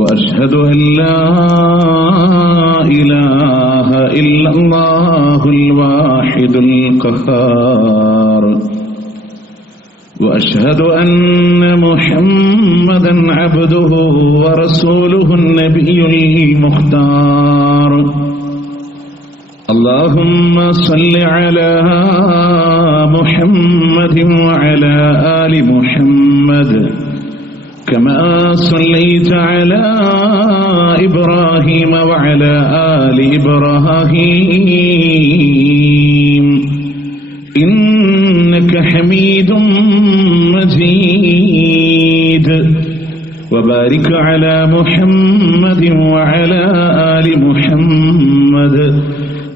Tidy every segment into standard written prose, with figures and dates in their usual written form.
وأشهد أن لا إله إلا الله الواحد القهار وأشهد أن محمدا عبده ورسوله النبي المختار اللهم صل على محمد وعلى آل محمد كما صليت على إبراهيم وعلى آل إبراهيم إنك حميد مجيد وبارك على محمد وعلى آل محمد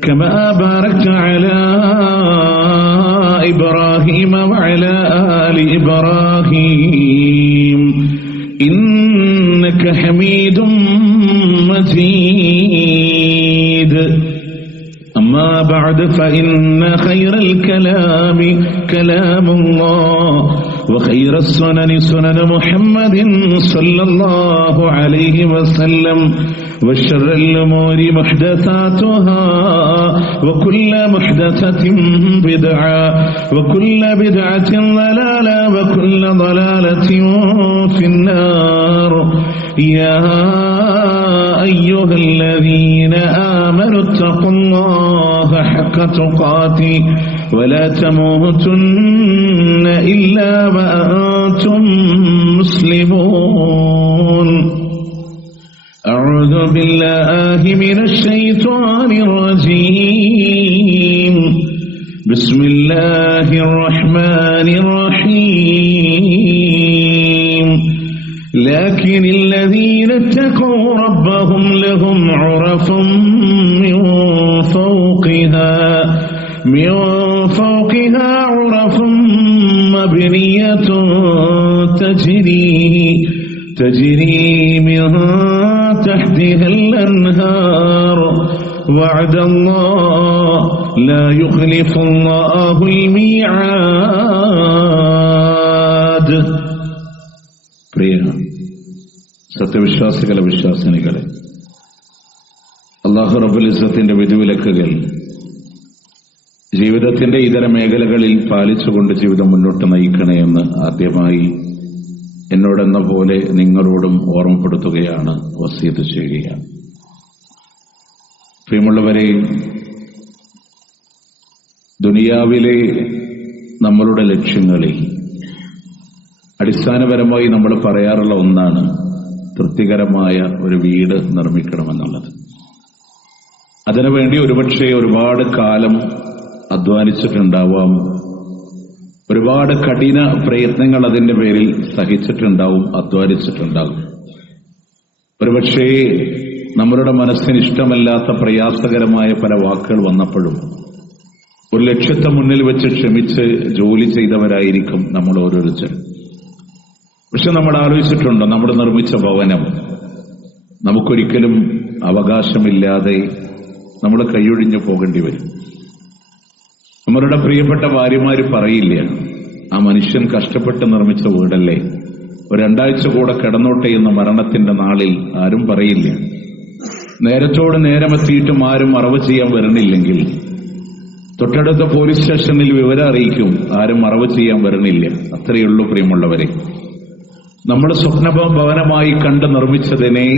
كما باركت على إبراهيم وعلى آل إبراهيم إنك حميد مجيد أما بعد فإن خير الكلام كلام الله وخير السنن سنن محمد صلى الله عليه وسلم وشر الأمور محدثاتها وكل محدثة بدعة وكل بدعة ضلالة وكل ضلالة في النار يا أيها الذين آمنوا اتقوا الله حق تقاته ولا تموتن إلا وأنتم مسلمون أعوذ بالله من الشيطان الرجيم بسم الله الرحمن الرحيم لكن الذين اتقوا ربهم لهم غرف من فوقها غرف مبنية تجري من تحتها الأنهار وعد الله لا يخلف الله الميعاد. പ്രിയ സത്യവിശ്വാസികളെ വിശ്വാസിനികളെ, അല്ലാഹു റബ്ബുൽ ഇസ്സത്തിന്റെ വിധിവിലക്കുകൾ ജീവിതത്തിന്റെ ഇതര മേഖലകളിൽ പാലിച്ചുകൊണ്ട് ജീവിതം മുന്നോട്ട് നയിക്കണേ എന്ന് ആദ്യമായി എന്നോടെന്ന പോലെ നിങ്ങളോടും ഓർമ്മപ്പെടുത്തുകയാണ്, വസിയത്ത് ചെയ്യുകയാണ്. പ്രിയമുള്ളവരെ, ദുനിയാവിലെ നമ്മളുടെ ലക്ഷ്യങ്ങളിൽ അടിസ്ഥാനപരമായി നമ്മൾ പറയാറുള്ള ഒന്നാണ് തൃപ്തികരമായ ഒരു വീട് നിർമ്മിക്കണമെന്നുള്ളത്. അതിനുവേണ്ടി ഒരുപക്ഷെ ഒരുപാട് കാലം അധ്വാനിച്ചിട്ടുണ്ടാവാം, ഒരുപാട് കഠിന പ്രയത്നങ്ങൾ അതിന്റെ പേരിൽ സഹിച്ചിട്ടുണ്ടാവും, അധ്വാനിച്ചിട്ടുണ്ടാവും. ഒരുപക്ഷേ നമ്മളുടെ മനസ്സിന് ഇഷ്ടമല്ലാത്ത പ്രയാസകരമായ പല വാക്കുകൾ വന്നപ്പോഴും ഒരു ലക്ഷ്യത്തെ മുന്നിൽ വെച്ച് ക്ഷമിച്ച് ജോലി ചെയ്തവരായിരിക്കും നമ്മൾ ഓരോരുത്തരും. പക്ഷെ നമ്മൾ ആലോചിച്ചിട്ടുണ്ടോ, നമ്മൾ നിർമ്മിച്ച ഭവനം നമുക്കൊരിക്കലും അവകാശമില്ലാതെ നമ്മൾ കൈയൊഴിഞ്ഞു പോകേണ്ടി വരും. നമ്മളുടെ പ്രിയപ്പെട്ട ഭാര്യമാര് പറയില്ല, ആ മനുഷ്യൻ കഷ്ടപ്പെട്ട് നിർമ്മിച്ച വീടല്ലേ, ഒരു 2 ആഴ്ച കൂടെ കിടന്നോട്ടെ എന്ന് മരണത്തിന്റെ നാളിൽ ആരും പറയില്ല. നേരത്തോട് നേരമെത്തിയിട്ടും ആരും മറവ് ചെയ്യാൻ വരണില്ലെങ്കിൽ തൊട്ടടുത്ത പോലീസ് സ്റ്റേഷനിൽ വിവരം അറിയിക്കും, ആരും മറവ് ചെയ്യാൻ വരണില്ല. അത്രയുള്ളൂ പ്രിയമുള്ളവരെ. നമ്മൾ സ്വപ്നഭവനമായി കണ്ട് നിർമ്മിച്ചതിനെ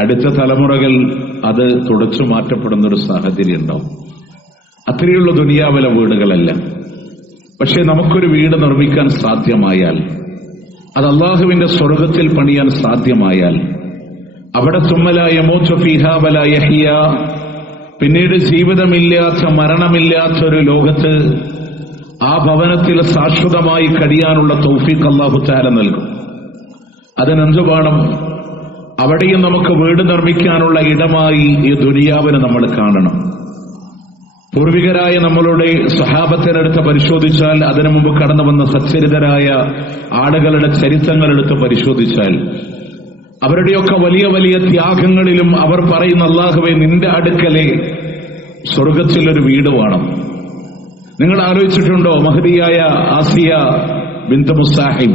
അടുത്ത തലമുറകൾ അത് തുടച്ചു മാറ്റപ്പെടുന്നൊരു സാഹചര്യം ഉണ്ടാവും. അത്രയുള്ള ദുനിയാവിലെ വീടുകളല്ല. പക്ഷെ നമുക്കൊരു വീട് നിർമ്മിക്കാൻ സാധ്യമായാൽ, അത് അല്ലാഹുവിന്റെ സ്വർഗത്തിൽ പണിയാൻ സാധ്യമായാൽ, അവിടെ സുമ്മല യമൂതു ഫീഹാ വലാ യഹ്യ, പിന്നീട് ജീവിതമില്ലാത്ത മരണമില്ലാത്തൊരു ലോകത്ത് ആ ഭവനത്തിൽ ശാശ്വതമായി കഴിയാനുള്ള തൗഫീഖ് അല്ലാഹു തആല നൽകും. അതിനെന്ത് വേണം? അവിടെയും നമുക്ക് വീട് നിർമ്മിക്കാനുള്ള ഇടമായി ഈ ദുനിയാവിനെ നമ്മൾ കാണണം. പൂർവികരായ നമ്മളുടെ സ്വഹാബത്തിനടുത്ത് പരിശോധിച്ചാൽ, അതിനു മുമ്പ് കടന്നു വന്ന സച്ചരിതരായ ആളുകളുടെ ചരിത്രങ്ങളെടുത്ത് പരിശോധിച്ചാൽ, അവരുടെയൊക്കെ വലിയ വലിയ ത്യാഗങ്ങളിലും അവർ പറയുന്ന, അല്ലാഹുവേ, നിന്റെ അടുക്കലെ സ്വർഗത്തിലൊരു വീട് വേണം. നിങ്ങൾ ആലോചിച്ചിട്ടുണ്ടോ? മഹദിയായ ആസിയ ബിൻത് മുസാഹിം,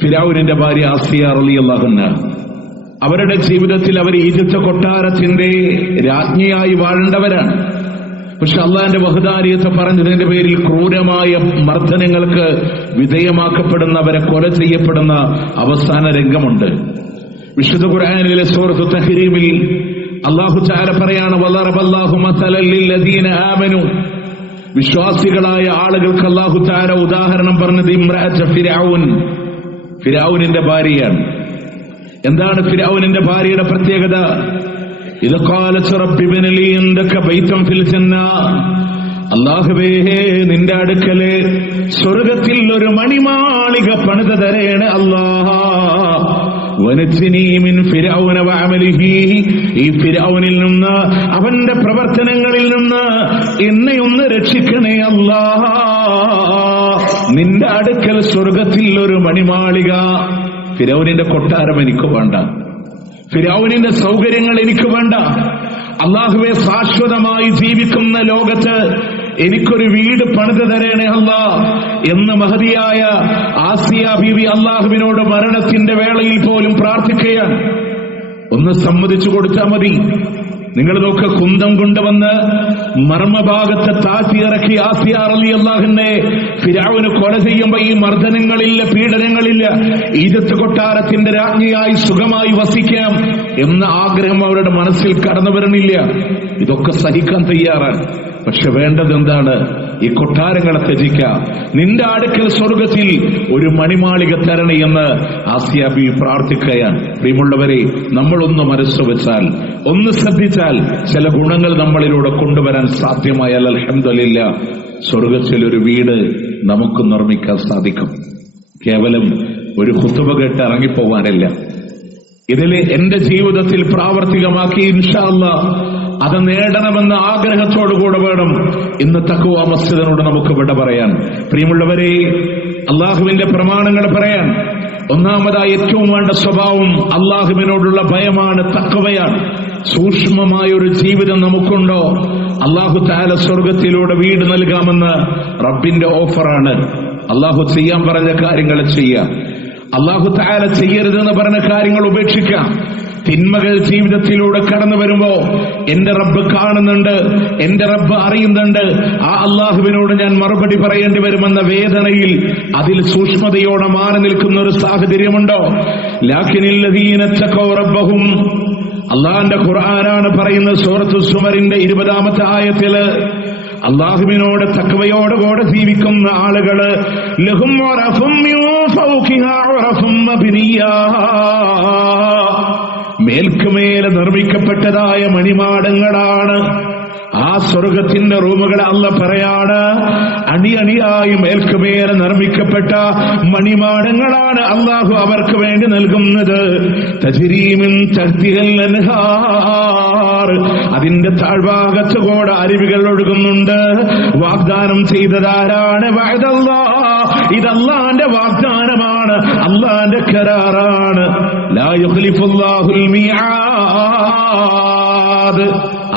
ഫിറഔനിന്റെ ഭാര്യ ആസിയ റളിയല്ലാഹു അൻഹ, അവരുടെ ജീവിതത്തിൽ അവർ ഈജിപ്ത് കൊട്ടാരത്തിന്റെ രാജ്ഞിയായി വാഴേണ്ടവരാണ്. പക്ഷെ അള്ളാന്റെ വഹദാനിയത്തെ പറഞ്ഞതിന്റെ പേരിൽ ക്രൂരമായ മർദ്ദനങ്ങൾക്ക് വിധേയമാക്കപ്പെടുന്നവരെ കൊല ചെയ്യപ്പെടുന്ന അവസാന രംഗമുണ്ട്. വിശുദ്ധ ഖുർആനിലെ സൂറത്തു തഹ്രീമിൽ അല്ലാഹു തആല പറയാണ്, വളറബല്ലാഹു മസലൻ ലില്ലദീന ആമനു, വിശ്വാസികളായ ആളുകൾക്ക് അല്ലാഹു തആല ഉദാഹരണം പറഞ്ഞത് ഇംറഅത ഫിർഔനിന്റെ ഭാര്യയാണ്. എന്താണ് ഫിർഔനിന്റെ ഭാര്യയുടെ പ്രത്യേകത? ഇദ ഖാലത് റബ്ബി ഇബ്ന ലീ ഇൻദക ബൈതൻ ഫിൽ ജന്ന, അല്ലാഹുവേ നിന്റെ അടുക്കല് സ്വർഗ്ഗത്തിൽ ഒരു മണിമാളിക പണിതു തരേണേ അല്ലാഹ്. വനജ്നി മിൻ ഫിർഔന വഅമലിഹി, ഈ ഫിർഔനിൽ നിന്ന് അവന്റെ പ്രവർത്തനങ്ങളിൽ നിന്ന് എന്നെ ഒന്ന് രക്ഷിക്കണേ അല്ലാഹ്. നിന്റെ അടുക്കൽ സ്വർഗ്ഗത്തിൽ ഒരു മണിമാളിക. ഫിർഔനിന്റെ കൊട്ടാരം എനിക്ക് വേണ്ട, ഫിർഔനിന്റെ സൗകര്യങ്ങൾ എനിക്ക് വേണ്ട. അല്ലാഹുവേ ശാശ്വതമായി ജീവിക്കുന്ന ലോകത്ത് എനിക്കൊരു വീട് പണിതു തരണേ അല്ലാഹ് എന്ന് മഹതിയായ ആസിയ ബീവി അല്ലാഹുവിനോട് മരണത്തിന്റെ വേളയിൽ പോലും പ്രാർത്ഥിക്കുകയാണ്. ഒന്ന് സമ്മതിച്ചു കൊടുത്താൽ മതി. നിങ്ങൾ നോക്ക്, കുന്തം കൊണ്ടുവന്ന് മർമ്മഭാഗത്തെ താഴ്ത്തിയിറക്കി ആസിയ റളിയല്ലാഹുവിനെ ഫിർഔന് കൊല ചെയ്യുമ്പോ ഈ മർദ്ദനങ്ങളില്ല, പീഡനങ്ങളില്ല, ഈജിപ്ത് കൊട്ടാരത്തിന്റെ രാജ്ഞിയായി സുഖമായി വസിക്കാം എന്ന ആഗ്രഹം അവരുടെ മനസ്സിൽ കടന്നു വരണില്ല. ഇതൊക്കെ സഹിക്കാൻ തയ്യാറാണ്. പക്ഷെ വേണ്ടത് എന്താണ്? ഈ കൊട്ടാരങ്ങളെ ത്യജിക്കാം. നിന്റെ അടുക്കൽ സ്വർഗ്ഗത്തിൽ ഒരു മണിമാളിക തരണേ എന്ന് ആസിയ ബീവി പ്രാർത്ഥിക്കുകയാണ്. പ്രിയമുള്ളവരെ, നമ്മളൊന്ന് മനസ്സ് വെച്ചാൽ, ഒന്ന് ശ്രദ്ധിച്ചാൽ ചില ഗുണങ്ങൾ നമ്മളിലൂടെ കൊണ്ടുവരാൻ സാധ്യമായാൽ അൽഹംദുലില്ലാഹ് സ്വർഗ്ഗത്തിൽ ഒരു വീട് നമുക്ക് നിർമ്മിക്കാൻ സാധിക്കും. കേവലം ഒരു ഖുതുബ കേട്ട് ഇറങ്ങിപ്പോവാനല്ല. ഇതിൽ എന്റെ ജീവിതത്തിൽ പ്രാവർത്തികമാക്കി ഇൻഷാ അല്ലാഹ് അത് നേടണമെന്ന ആഗ്രഹത്തോടുകൂടെ വേണം ഇന്ന് തഖ്വ മസ്ജിദിനോട് നമുക്ക് വിട പറയാൻ. പ്രിയമുള്ളവരെ, അള്ളാഹുവിന്റെ പ്രമാണങ്ങൾ പറയാൻ ഒന്നാമതായി ഏറ്റവും വേണ്ട സ്വഭാവം അള്ളാഹുവിനോടുള്ള ഭയമാണ്, തഖ്വയാണ്. സൂക്ഷ്മമായ ഒരു ജീവിതം നമുക്കുണ്ടോ? അള്ളാഹു തആല സ്വർഗ്ഗത്തിലൂടെ വീട് നൽകാമെന്ന് റബ്ബിന്റെ ഓഫറാണ്. അള്ളാഹു ചെയ്യാൻ പറഞ്ഞ കാര്യങ്ങൾ ചെയ്യാം, അള്ളാഹു തആല ചെയ്യരുതെന്ന് പറഞ്ഞ കാര്യങ്ങൾ ഉപേക്ഷിക്കാം. തിന്മകൾ ജീവിതത്തിലൂടെ കടന്നു വരുമ്പോ എന്റെ റബ്ബ് കാണുന്നുണ്ട്, എന്റെ റബ്ബ് അറിയുന്നുണ്ട്, ആ അള്ളാഹുവിനോട് ഞാൻ മറുപടി പറയേണ്ടി വരുമെന്ന വേദനയിൽ അതിൽ സൂക്ഷ്മതയോടെ മാറി നിൽക്കുന്ന ഒരു സാഹചര്യമുണ്ടോ? ലാകിനില്ലദീന തഖൗ റബ്ബഹും, അള്ളാഹുവിന്റെ ഖുർആനാണ് പറയുന്നത് സൂറത്തു സുമറിന്റെ 20-ാമത്തെ ആയത്തില്, അള്ളാഹുവിനോട് തഖ്വയോടുകൂടെ ജീവിക്കുന്ന ആളുകള് ലഹും വറഫും മിൻ ഫൗഖിഹാ വറഫും മബ്നിയാ, മേൽക്കുമേലെ നിർമ്മിക്കപ്പെട്ടതായ മണിമാടങ്ങളാണ് ആ സ്വർഗത്തിന്റെ റൂമുകൾ. അല്ലാഹ് പറയാണ്, അണിയണിയായി മേൽക്കുമേലെ നിർമ്മിക്കപ്പെട്ട മണിമാടങ്ങളാണ് അല്ലാഹു അവർക്ക് വേണ്ടി നൽകുന്നത്. തജ്രീ മിൻ തഹ്തിഹൽ അൻഹാർ, അതിന്റെ താഴ്ഭാഗത്ത് കൂടെ അരുവികൾ ഒഴുകുന്നുണ്ട്. വാഗ്ദാനം ചെയ്തതാരാണ്? വഅദല്ലാഹ്, ഇത് അല്ലാഹുവിന്റെ വാഗ്ദാനമാണ്, അല്ലാഹുവിന്റെ കരാറാണ്. ലാ യുഖ്ലിഫുല്ലാഹുൽ മിആദ്,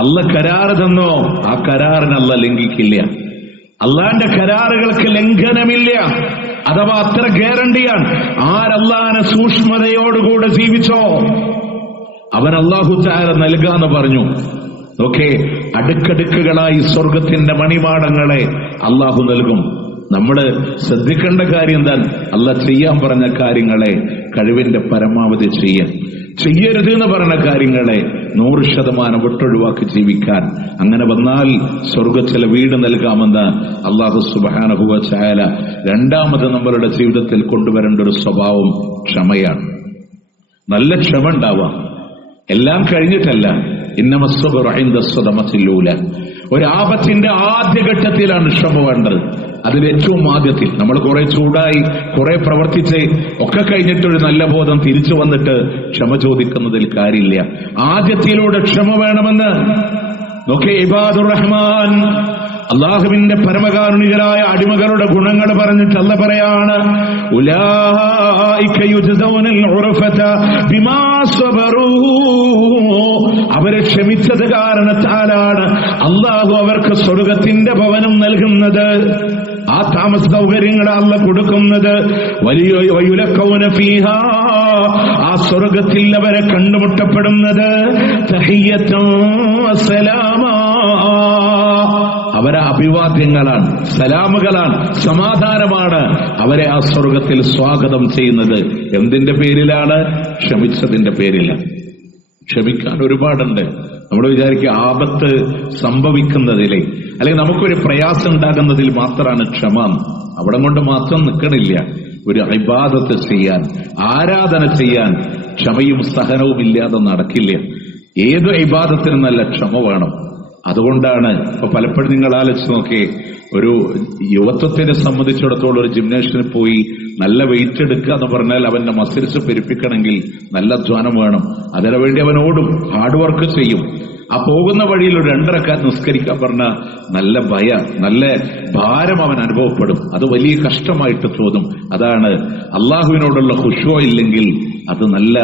അല്ലാഹ് കരാർ തന്നോ ആ കരാറിന് അല്ലാഹ് ലംഘിക്കില്ല. അല്ലാഹുവിന്റെ കരാറുകൾക്ക് ലംഘനമില്ല, അഥവാ അത്ര ഗ്യാരണ്ടിയാണ്. ആരല്ലാഹുവിനെ സൂക്ഷ്മതയോടുകൂടെ ജീവിച്ചോ അവൻ അല്ലാഹു തആല നൽകാന്ന് പറഞ്ഞു. ഓക്കെ, അടുക്കടുക്കുകളായി സ്വർഗത്തിന്റെ മണിമാടങ്ങളെ അല്ലാഹു നൽകും. നമ്മള് ശ്രദ്ധിക്കേണ്ട കാര്യം എന്താണ്? അല്ലാഹ് ചെയ്യാൻ പറഞ്ഞ കാര്യങ്ങളെ കഴിവിന്റെ പരമാവധി ചെയ്യാൻ, ചെയ്യരുത് എന്ന് പറഞ്ഞ കാര്യങ്ങളെ 100% വിട്ടൊഴിവാക്കി ജീവിക്കാൻ. അങ്ങനെ വന്നാൽ സ്വർഗത്തിലെ വീട് നൽകാമെന്ന് അല്ലാഹു സുബ്ഹാനഹു വ തആല രണ്ടാമത് നമ്മളുടെ ജീവിതത്തിൽ കൊണ്ടുവരേണ്ട ഒരു സ്വഭാവം ക്ഷമയാണ്. നല്ല ക്ഷമ ഉണ്ടാവാം, എല്ലാം കഴിഞ്ഞിട്ടല്ല. ഇന്നമസ്സബ്റു ഇൻദ സ്വദമത്തിൽ ഊല, ഒരു ആപത്തിന്റെ ആദ്യഘട്ടത്തിലാണ് ക്ഷമ വേണ്ടത്. അതിലേറ്റവും ആദ്യത്തിൽ നമ്മൾ കുറെ ചൂടായി കുറെ പ്രവർത്തിച്ച് ഒക്കെ കഴിഞ്ഞിട്ടൊരു നല്ല ബോധം തിരിച്ചു വന്നിട്ട് ക്ഷമ ചോദിക്കുന്നതിൽ കാര്യമില്ല. ആദ്യത്തിലൂടെ ക്ഷമ വേണമെന്ന് നോക്കെ. ഇബാദുർ റഹ്മാൻ, അള്ളാഹുവിന്റെ പരമകാരുണികരായ അടിമകളുടെ ഗുണങ്ങൾ പറഞ്ഞിട്ട് അല്ലാഹ് പറയാണ്, ഉലൈക യുജ്സൗനൽ ഉർഫത ബിമാ സബറൂ, അവരെ ക്ഷമിച്ചത് കാരണത്താലാണ് അള്ളാഹു അവർക്ക് സ്വർഗത്തിന്റെ ഭവനം നൽകുന്നത്. ആ താമസ സൗകര്യങ്ങൾ അല്ലാഹ് കൊടുക്കുന്നത്. വയുലഖൗന ഫീഹാ, ആ സ്വർഗത്തിൽ അവരെ കണ്ടുമുട്ടപ്പെടുന്നത് തഹിയ്യത്തും സലാമാ, അവരെ അഭിവാദ്യങ്ങളാണ്, സലാമുകളാണ്, സമാധാനമാണ് അവരെ ആ സ്വർഗത്തിൽ സ്വാഗതം ചെയ്യുന്നത്. എന്തിന്റെ പേരിലാണ്? ക്ഷമിച്ചതിന്റെ പേരിലാണ്. ക്ഷമിക്കാൻ ഒരുപാടുണ്ട്. നമ്മൾ വിചാരിക്കുക ആപത്ത് സംഭവിക്കുന്നതിലെ അല്ലെങ്കിൽ നമുക്കൊരു പ്രയാസം ഉണ്ടാകുന്നതിൽ മാത്രമാണ് ക്ഷമ. അവിടെ കൊണ്ട് മാത്രം നിൽക്കണില്ല. ഒരു ഇബാദത്ത് ചെയ്യാൻ, ആരാധന ചെയ്യാൻ ക്ഷമയും സഹനവും ഇല്ലാതെ നടക്കില്ല. ഏത് ഇബാദത്തിനും നല്ല ക്ഷമ വേണം. അതുകൊണ്ടാണ് ഇപ്പൊ പലപ്പോഴും നിങ്ങൾ ആലോചിച്ച് നോക്കിയേ, ഒരു യുവത്വത്തിനെ സംബന്ധിച്ചിടത്തോളം ഒരു ജിംനേഷ്യനിൽ പോയി നല്ല വെയിറ്റ് എടുക്കുക എന്ന് പറഞ്ഞാൽ അവന്റെ മസിൽസ് പെരുപ്പിക്കണമെങ്കിൽ നല്ല അധ്വാനം വേണം. അതിനുവേണ്ടി അവൻ ഓടും, ഹാർഡ് വർക്ക് ചെയ്യും. ആ പോകുന്ന വഴിയിൽ ഒരു 2 റക്അത്ത് നിസ്കരിക്കാൻ പറഞ്ഞ നല്ല നല്ല ഭാരം അവൻ അനുഭവപ്പെടും. അത് വലിയ കഷ്ടമായിട്ട് തോന്നും. അതാണ് അള്ളാഹുവിനോടുള്ള ഖുശൂ ഇല്ലെങ്കിൽ അത് നല്ല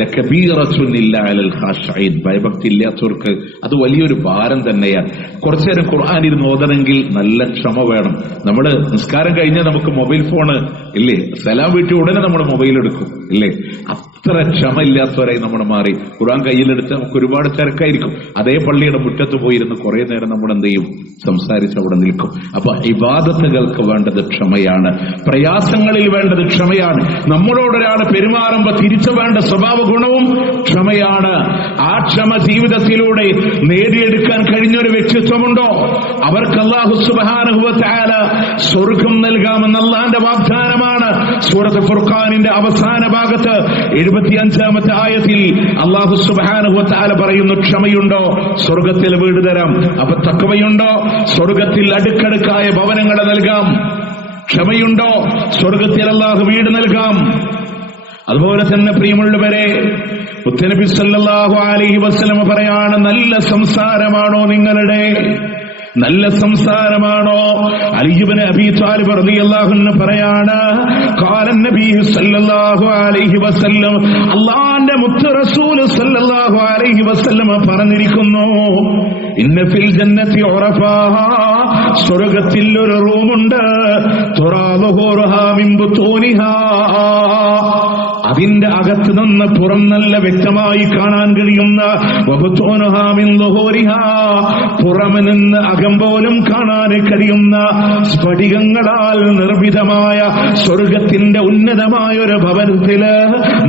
ലകബീറത്തുന്നില്ല അലൽ ഖാശഈൻ, ഭയഭക്തി ഇല്ലാത്തവർക്ക് അത് വലിയൊരു ഭാരം തന്നെയാണ്. കുറച്ചു നേരം ഖുർആൻ ഇരുന്ന് ഓതണമെങ്കിൽ നല്ല ക്ഷമ വേണം. നമ്മള് നിസ്കാരം കഴിഞ്ഞാൽ നമുക്ക് മൊബൈൽ ഫോണ് ഇല്ലേ, സലാം വീട്ടിൽ ഉടനെ നമ്മൾ മൊബൈൽ എടുക്കും ഇല്ലേ. അത്ര ക്ഷമ ഇല്ലാത്തവരായി നമ്മൾ മാറി. ഖുർആൻ കയ്യിലെടുത്ത് നമുക്ക് ഒരുപാട് തിരക്കായിരിക്കും. അതേ പള്ളിയുടെ മുറ്റത്ത് പോയിരുന്ന് കുറെ നേരം നമ്മൾ എന്ത് ചെയ്യും? സംസാരിച്ച് അവിടെ നിൽക്കും. അപ്പൊ ഇബാദത്തുകൾക്ക് വേണ്ടത് ക്ഷമയാണ്, പ്രയാസങ്ങളിൽ വേണ്ടത് ക്ഷമയാണ്. നമ്മളോടൊരാൾ പെരുമാറുമ്പോ തിരിച്ചു വേണ്ട സ്വഭാവ ഗുണവും ക്ഷമയാണ്. ആ ക്ഷമ ജീവിതത്തിലൂടെ നേടിയെടുക്കാൻ കഴിഞ്ഞൊരു വ്യക്തിത്വമുണ്ടോ? അവർക്ക് അല്ലാഹു സുബ്ഹാനഹു വ തആല സ്വർഗ്ഗം നൽകാമെന്ന് അല്ലാഹുവിന്റെ വാഗ്ദാനമാണ്. സൂറത്ത് ഫുർഖാനിന്റെ അവസാന ഭാഗത്ത് 75-ാമത്തെ ആയത്തിൽ അല്ലാഹു സുബ്ഹാനഹു വ തആല പറയുന്നു, ക്ഷമയുണ്ടോ സ്വർഗത്തിൽ വീട് തരാം. അപ്പൊ തഖ്വയുണ്ടോ സ്വർഗത്തിൽ അടുക്കടുക്കായ ഭവനങ്ങളെ നൽകാം. ക്ഷമയുണ്ടോ സ്വർഗത്തിൽ അല്ലാഹു വീട് നൽകാം. അതുപോലെ തന്നെ പ്രിയമുള്ളവരെ, മുത്തനബി സല്ലല്ലാഹു അലൈഹി വസല്ലം പറയാണ്, നല്ല സംസാരമാണോ നിങ്ങളുടെ? നല്ല സംസാരമാണോ? അലി ഇബ്നു അബീ ത്വാലിബ് റളിയല്ലാഹു അൻഹു പറയാണ്, ഖാല നബി സല്ലല്ലാഹു അലൈഹി വസല്ലം, അല്ലാഹുവിന്റെ മുത്ത് റസൂൽ സല്ലല്ലാഹു അലൈഹി വസല്ലം പറഞ്ഞിരിക്കുന്നു, ഇന്ന ഫിൽ ജന്നത്തി ഉറഫാ, സ്വർഗ്ഗത്തിൽ ഒരു റൂമുണ്ട്, തുറാലുഹുറുഹാ മിൻ ബുതൂനിഹാ, അതിന്റെ അകത്ത് നിന്ന് പുറം നല്ല വ്യക്തമായി കാണാൻ കഴിയുന്ന, വബുതൂനുഹാ മിൻ ളുഹൂരിഹാ, പുറമെ നിന്ന് അകം പോലും കാണാൻ കഴിയുന്ന സ്ഫടികങ്ങളാൽ നിർമ്മിതമായ സ്വർഗത്തിന്റെ ഉന്നതമായ ഒരു ഭവനത്തില്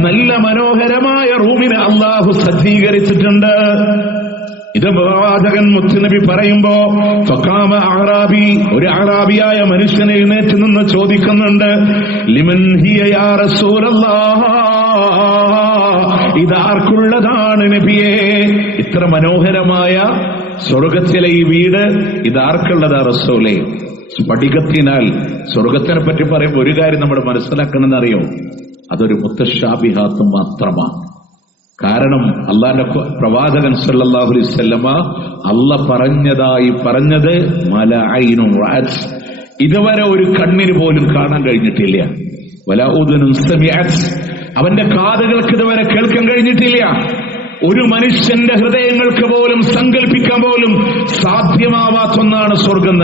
നല്ല മനോഹരമായ റൂമിനെ അല്ലാഹു സജ്ജീകരിച്ചിട്ടുണ്ട്. ഇത് പ്രവാചകൻ മുത്തുനബി പറയുമ്പോ ഫഖാമ അഅറാബി, ഒരു അഅറാബിയായ മനുഷ്യൻ എഴുന്നേറ്റ് നിന്ന് ചോദിക്കുന്നുണ്ട്, ലിമൻ ഹിയ യാ റസൂലല്ലാഹ്, ഇതാർക്കുള്ളതാണ് നബിയേ? ഇത്ര മനോഹരമായ സ്വർഗത്തിലെ ഈ വീട് ഇതാർക്കുള്ളതാ റസൂലേ? സ്ഫടികത്തിനാൽ സ്വർഗത്തിനെ പറ്റി പറയുമ്പോൾ ഒരു കാര്യം നമ്മൾ മനസ്സിലാക്കണമെന്നറിയോ? അതൊരു മുത്തശാബിഹാത്ത് മാത്രമാണ്. കാരണം അള്ളാന്റെ പ്രവാചകൻ സല്ലല്ലാഹു അലൈഹി വസല്ലമ അള്ളാഹ് പറഞ്ഞത് മലഅയിനു റഅത്, ഇതുവരെ ഒരു കണ്ണിന് പോലും കാണാൻ കഴിഞ്ഞിട്ടില്ല. വലാ ഉദുനുൻ സമിഅത്, അവന്റെ കാതുകൾക്ക് ഇതുവരെ കേൾക്കാൻ കഴിഞ്ഞിട്ടില്ല. ഒരു മനുഷ്യന്റെ ഹൃദയങ്ങൾക്ക് പോലും സങ്കല്പിക്കാൻ പോലും സാധ്യമാവാത്തൊന്നാണ് സ്വർഗം.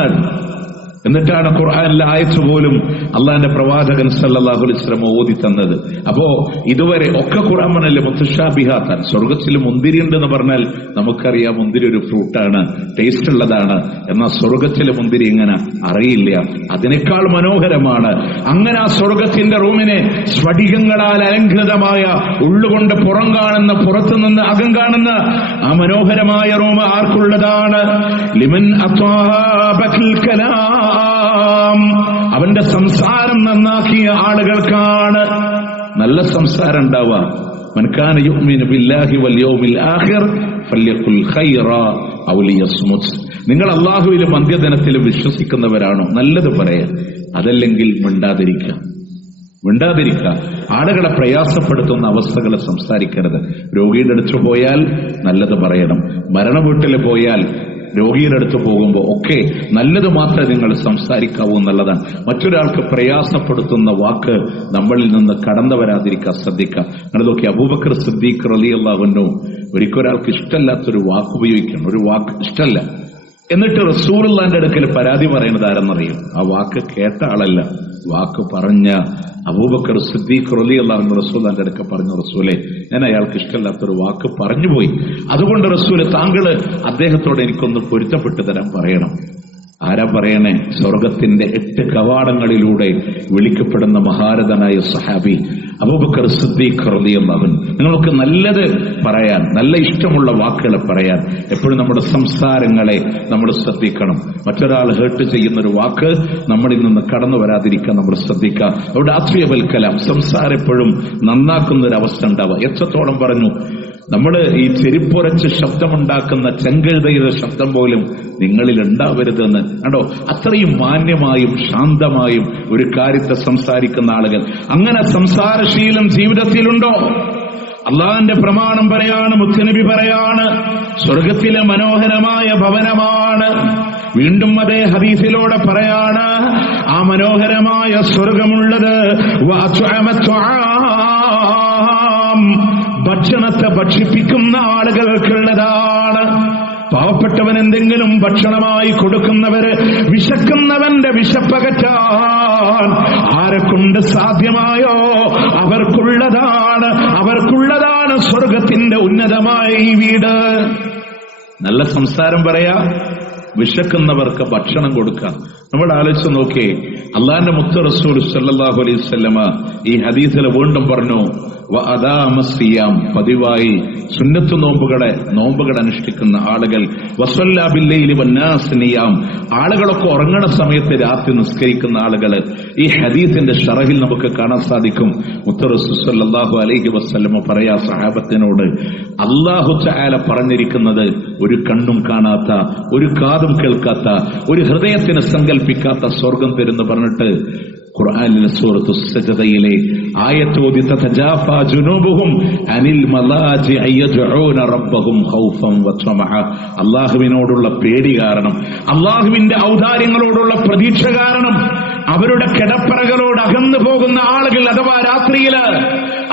എന്നിട്ടാണ് ഖുർആനിലെ ആയത്ത് പോലും അള്ളാഹിന്റെ പ്രവാചകൻ സല്ലല്ലാഹു അലൈഹി വസല്ലം ഓതി തന്നത്. അപ്പോ ഇതുവരെ ഒക്കെ ഖുർആൻ പറഞ്ഞല്ലേ മുത്തശാബിഹാത്താൻ. സ്വർഗത്തിൽ മുന്തിരി ഉണ്ടെന്ന് പറഞ്ഞാൽ നമുക്കറിയാം മുന്തിരി ഒരു ഫ്രൂട്ടാണ്, ടേസ്റ്റ് ഉള്ളതാണ്. എന്നാൽ സ്വർഗത്തിലെ മുന്തിരി ഇങ്ങനെ അറിയില്ല, അതിനേക്കാൾ മനോഹരമാണ്. അങ്ങനെ ആ സ്വർഗത്തിന്റെ റൂമിനെ സ്ഫടികങ്ങളാൽ അലങ്കൃതമായ, ഉള്ളുകൊണ്ട് പുറം കാണുന്ന, പുറത്തുനിന്ന് അകം കാണുന്ന ആ മനോഹരമായ റൂം ആർക്കുള്ളതാണ്? ലിമൻ അത്വാബൽ കലാം, അവന്റെ സംസാരം നന്നാക്കിയ ആളുകൾക്കാണ് നല്ല സംസാരം ഉണ്ടാവുക. മൻ കാന യുഅ്മിനു ബില്ലാഹി വൽ യൗമിൽ ആഖിർ ഫല്യഖുൽ ഖൈറാ ഔ ലിയസ്മുത്. നിങ്ങൾ അല്ലാഹുവിലും അന്ത്യദിനത്തിലും വിശ്വസിക്കുന്നവരാണോ? നല്ലത് പറയാ, അതല്ലെങ്കിൽ മിണ്ടാതിരിക്കുക. ആളുകളെ പ്രയാസപ്പെടുത്തുന്ന അവസ്ഥകളെ സംസാരിക്കരുത്. രോഗിയുടെ അടുത്ത് പോയാൽ നല്ലത് പറയണം. മരണ വീട്ടിൽ പോയാൽ, രോഗിയുടെ അടുത്ത് പോകുമ്പോൾ ഒക്കെ നല്ലത് മാത്രമേ നിങ്ങൾ സംസാരിക്കാവൂ എന്നുള്ളതാണ്. മറ്റൊരാൾക്ക് പ്രയാസപ്പെടുത്തുന്ന വാക്ക് നമ്മളിൽ നിന്ന് കടന്നു വരാതിരിക്കാൻ ശ്രദ്ധിക്കാം. നിങ്ങൾ നോക്കി, അബൂബക്കർ സിദ്ദീഖ് റളിയല്ലാഹു അൻഹു ഒരിക്കൽ ഒരാൾക്ക് ഇഷ്ടമല്ലാത്തൊരു വാക്ക് ഉപയോഗിക്കണം. ഒരു വാക്ക് ഇഷ്ടമല്ല, എന്നിട്ട് റസൂലുള്ളാന്റെ അടുക്കൽ പരാതി പറയുന്നത് ആരെന്നറിയും? ആ വാക്ക് കേട്ട ആളല്ല, വാക്ക് പറഞ്ഞ അബൂബക്കർ സിദ്ദീഖ് റളിയല്ലാഹു അൻഹു റസൂലുള്ളാന്റെ അടുക്കൽ പറഞ്ഞു, റസൂലേ, ഞാൻ അയാൾക്ക് ഇഷ്ടമില്ലാത്തൊരു വാക്ക് പറഞ്ഞുപോയി, അതുകൊണ്ട് റസൂല് താങ്കള് അദ്ദേഹത്തോട് എനിക്കൊന്ന് പൊരുത്തപ്പെട്ടു തരാൻ പറയണം. ആരാ പറയണേ? സ്വർഗത്തിന്റെ 8 കവാടങ്ങളിലൂടെ വിളിക്കപ്പെടുന്ന മഹാരഥനായ സഹാബി അബൂബക്കർ സിദ്ദീഖ് റളിയല്ലാഹു അൻഹു. നിങ്ങൾക്ക് നല്ലത് പറയാൻ, നല്ല ഇഷ്ടമുള്ള വാക്കുകൾ പറയാൻ എപ്പോഴും നമ്മുടെ സംസാരങ്ങളെ നമ്മൾ ശ്രദ്ധിക്കണം. മറ്റൊരാൾ ഹേർട്ട് ചെയ്യുന്ന ഒരു വാക്ക് നമ്മളിൽ നിന്ന് കടന്നു വരാതിരിക്കാൻ നമ്മൾ ശ്രദ്ധിക്കുക. അവിടെ ആത്മീയവൽക്കലം, സംസാരം എപ്പോഴും നന്നാക്കുന്ന ഒരു അവസ്ഥ ഉണ്ടാവുക. എത്രത്തോളം പറഞ്ഞു, നമ്മള് ഈ ചെരിപ്പുറച്ച് ശബ്ദമുണ്ടാക്കുന്ന ചെങ്കഴുതയുടെ ശബ്ദം പോലും നിങ്ങളിൽ ഉണ്ടാവരുതെന്ന് കണ്ടോ. അത്രയും മാന്യമായും ശാന്തമായും ഒരു കാര്യത്തെ സംസാരിക്കുന്ന ആളുകൾ. അങ്ങനെ സംസാരശീലം ജീവിതത്തിലുണ്ടോ? അള്ളാന്റെ പ്രമാണം പറയാണ്, മുത്തുനബി പറയാണ്, സ്വർഗത്തിലെ മനോഹരമായ ഭവനമാണ്. വീണ്ടും അതേ ഹദീസിലൂടെ പറയാണ്, ആ മനോഹരമായ സ്വർഗമുള്ളത് ഭക്ഷണത്തെ ഭക്ഷിപ്പിക്കുന്ന ആളുകൾക്കുള്ളതാണ്. പാവപ്പെട്ടവൻ എന്തെങ്കിലും ഭക്ഷണമായി കൊടുക്കുന്നവര്, വിശക്കുന്നവന്റെ വിശപ്പകറ്റാൻ ആരെക്കൊണ്ട് സാധ്യമായോ അവർക്കുള്ളതാണ് സ്വർഗത്തിന്റെ ഉന്നതമായ ഈ വീട്. നല്ല സംസാരം പറയാ, വിശക്കുന്നവർക്ക് ഭക്ഷണം കൊടുക്കാം. നമ്മൾ ആലോചിച്ച് നോക്കിയേ, അള്ളാന്റെ മുത്ത് റസൂൽ സല്ലല്ലാഹു അലൈഹി വസല്ലമ ഈ ഹദീസിൽ വീണ്ടും പറഞ്ഞു, വഅദാമസ്സിയാം, പതിവായി സുന്നത്ത് നോമ്പുകൾ അനുഷ്ഠിക്കുന്ന ആളുകൾ, വസല്ലാ ബില്ലൈലി വന്നാസ് നിയാം, ആളുകളൊക്കെ ഉറങ്ങണ സമയത്ത് രാത്രി നിസ്കരിക്കുന്ന ആളുകൾ. ഈ ഹദീസിന്റെ ശറഹിൽ നമുക്ക് കാണാൻ സാധിക്കും, മുത്ത് റസൂൽ സല്ലല്ലാഹു അലൈഹി വസല്ലമ പറയാ സഹാബത്തിനോട്, അല്ലാഹു തആല പറഞ്ഞിരിക്കുന്നത് ഒരു കണ്ണും കാണാത്ത, ഒരു കാതും കേൾക്കാത്ത, ഒരു ഹൃദയത്തിന് സങ്കല്പിക്കാത്ത സ്വർഗം തരുന്നു പറഞ്ഞിട്ട് ഖുർആനിലെ സൂറത്തു സജദയിലെ ആയത്തോതി, തതജാഫാ ജുനൂബുഹും അനിൽ മലാജിഇ യദ്ഊന റബ്ബഹും ഖൗഫൻ വതമഅ. അല്ലാഹുവിനോടുള്ള പേടി കാരണം, അല്ലാഹുവിന്റെ ഔദാര്യങ്ങളോടുള്ള പ്രതീക്ഷ കാരണം അവരുടെ കിടപ്പറകളോട് അകന്നു പോകുന്ന ആളുകൾ, അഥവാ രാത്രിയില്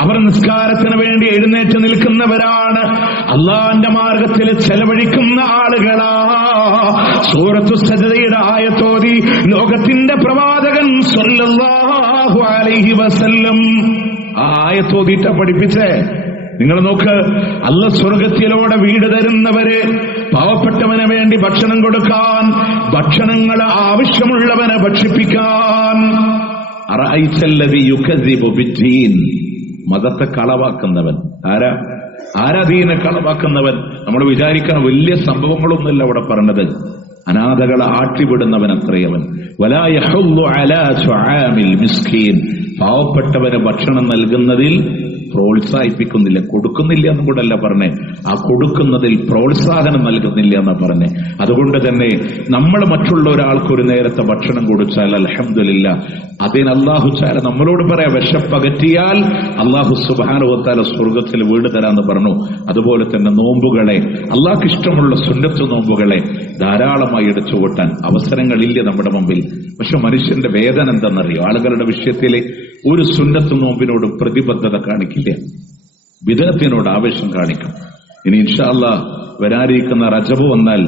അവർ നിസ്കാരത്തിന് വേണ്ടി എഴുന്നേറ്റ് നിൽക്കുന്നവരാണ്, അള്ളാന്റെ മാർഗത്തിൽ ചെലവഴിക്കുന്ന ആളുകളാ. സൂറത്തു സജദയുടെ ആയത്തോതി ലോകത്തിന്റെ പ്രവാചകൻ സ്വല്ലല്ലാഹു അലൈഹി വസല്ലം ആ ആയത്തോതിട്ട പഠിപ്പിച്ചേ. നിങ്ങൾ നോക്ക്, അല്ലാഹു സ്വർഗത്തിലൂടെ വീട് തരുന്നവര്, പാവപ്പെട്ടവന് വേണ്ടി ഭക്ഷണം കൊടുക്കാൻ, ഭക്ഷണങ്ങൾ ആവശ്യമുള്ളവനെ ഭക്ഷിപ്പിക്കാൻ. അറഅയ്തല്ലദീ യുകദ്ദിബു ബിദ്ദീൻ, മതത്തെ കളവാക്കുന്നവൻ ആരാ ദീനെ കളവാക്കുന്നവൻ? നമ്മൾ വിചാരിക്കണം വലിയ സംഭവങ്ങളൊന്നുമല്ല അവിടെ പറഞ്ഞത്. അനാഥകളെ ആട്ടിവിടുന്നവൻ അത്രയവൻ. വലാ യഹുല്ലു അലാ തുആമിൽ മിസ്കീൻ, പാവപ്പെട്ടവന് ഭക്ഷണം നൽകുന്നതിൽ പ്രോത്സാഹിപ്പിക്കുന്നില്ല, കൊടുക്കുന്നില്ല എന്നും കൂടെ അല്ല പറഞ്ഞേ, ആ കൊടുക്കുന്നതിൽ പ്രോത്സാഹനം നൽകുന്നില്ല എന്നാ പറഞ്ഞേ. അതുകൊണ്ട് തന്നെ നമ്മൾ മറ്റുള്ള ഒരാൾക്ക് ഒരു നേരത്തെ ഭക്ഷണം കൊടുത്താൽ അൽഹംദുലില്ലാ, അതിന് അല്ലാഹു തആല നമ്മളോട് പറയാ, വിശപ്പകറ്റിയാൽ അല്ലാഹു സുബ്ഹാനഹു വ തആല സ്വർഗത്തിൽ വീട് തരാന്ന് പറഞ്ഞു. അതുപോലെ തന്നെ നോമ്പുകളെ, അല്ലാഹുക്ക് ഇഷ്ടമുള്ള സുന്നത്ത് നോമ്പുകളെ ധാരാളമായി എടുത്തു കൂട്ടാൻ അവസരങ്ങളില്ല നമ്മുടെ മുമ്പിൽ. പക്ഷെ മനുഷ്യന്റെ വേദന എന്തെന്നറിയോ? ആളുകളുടെ വിഷയത്തിലെ ഒരു സുന്നത്ത് നോമ്പിനോട് പ്രതിബദ്ധത കാണിക്കില്ല, ബിദഅത്തിനോട് ആവേശം കാണിക്കും. ഇനി ഇൻഷാ അല്ലാഹ് വരാനിരിക്കുന്ന റജബ് വന്നാൽ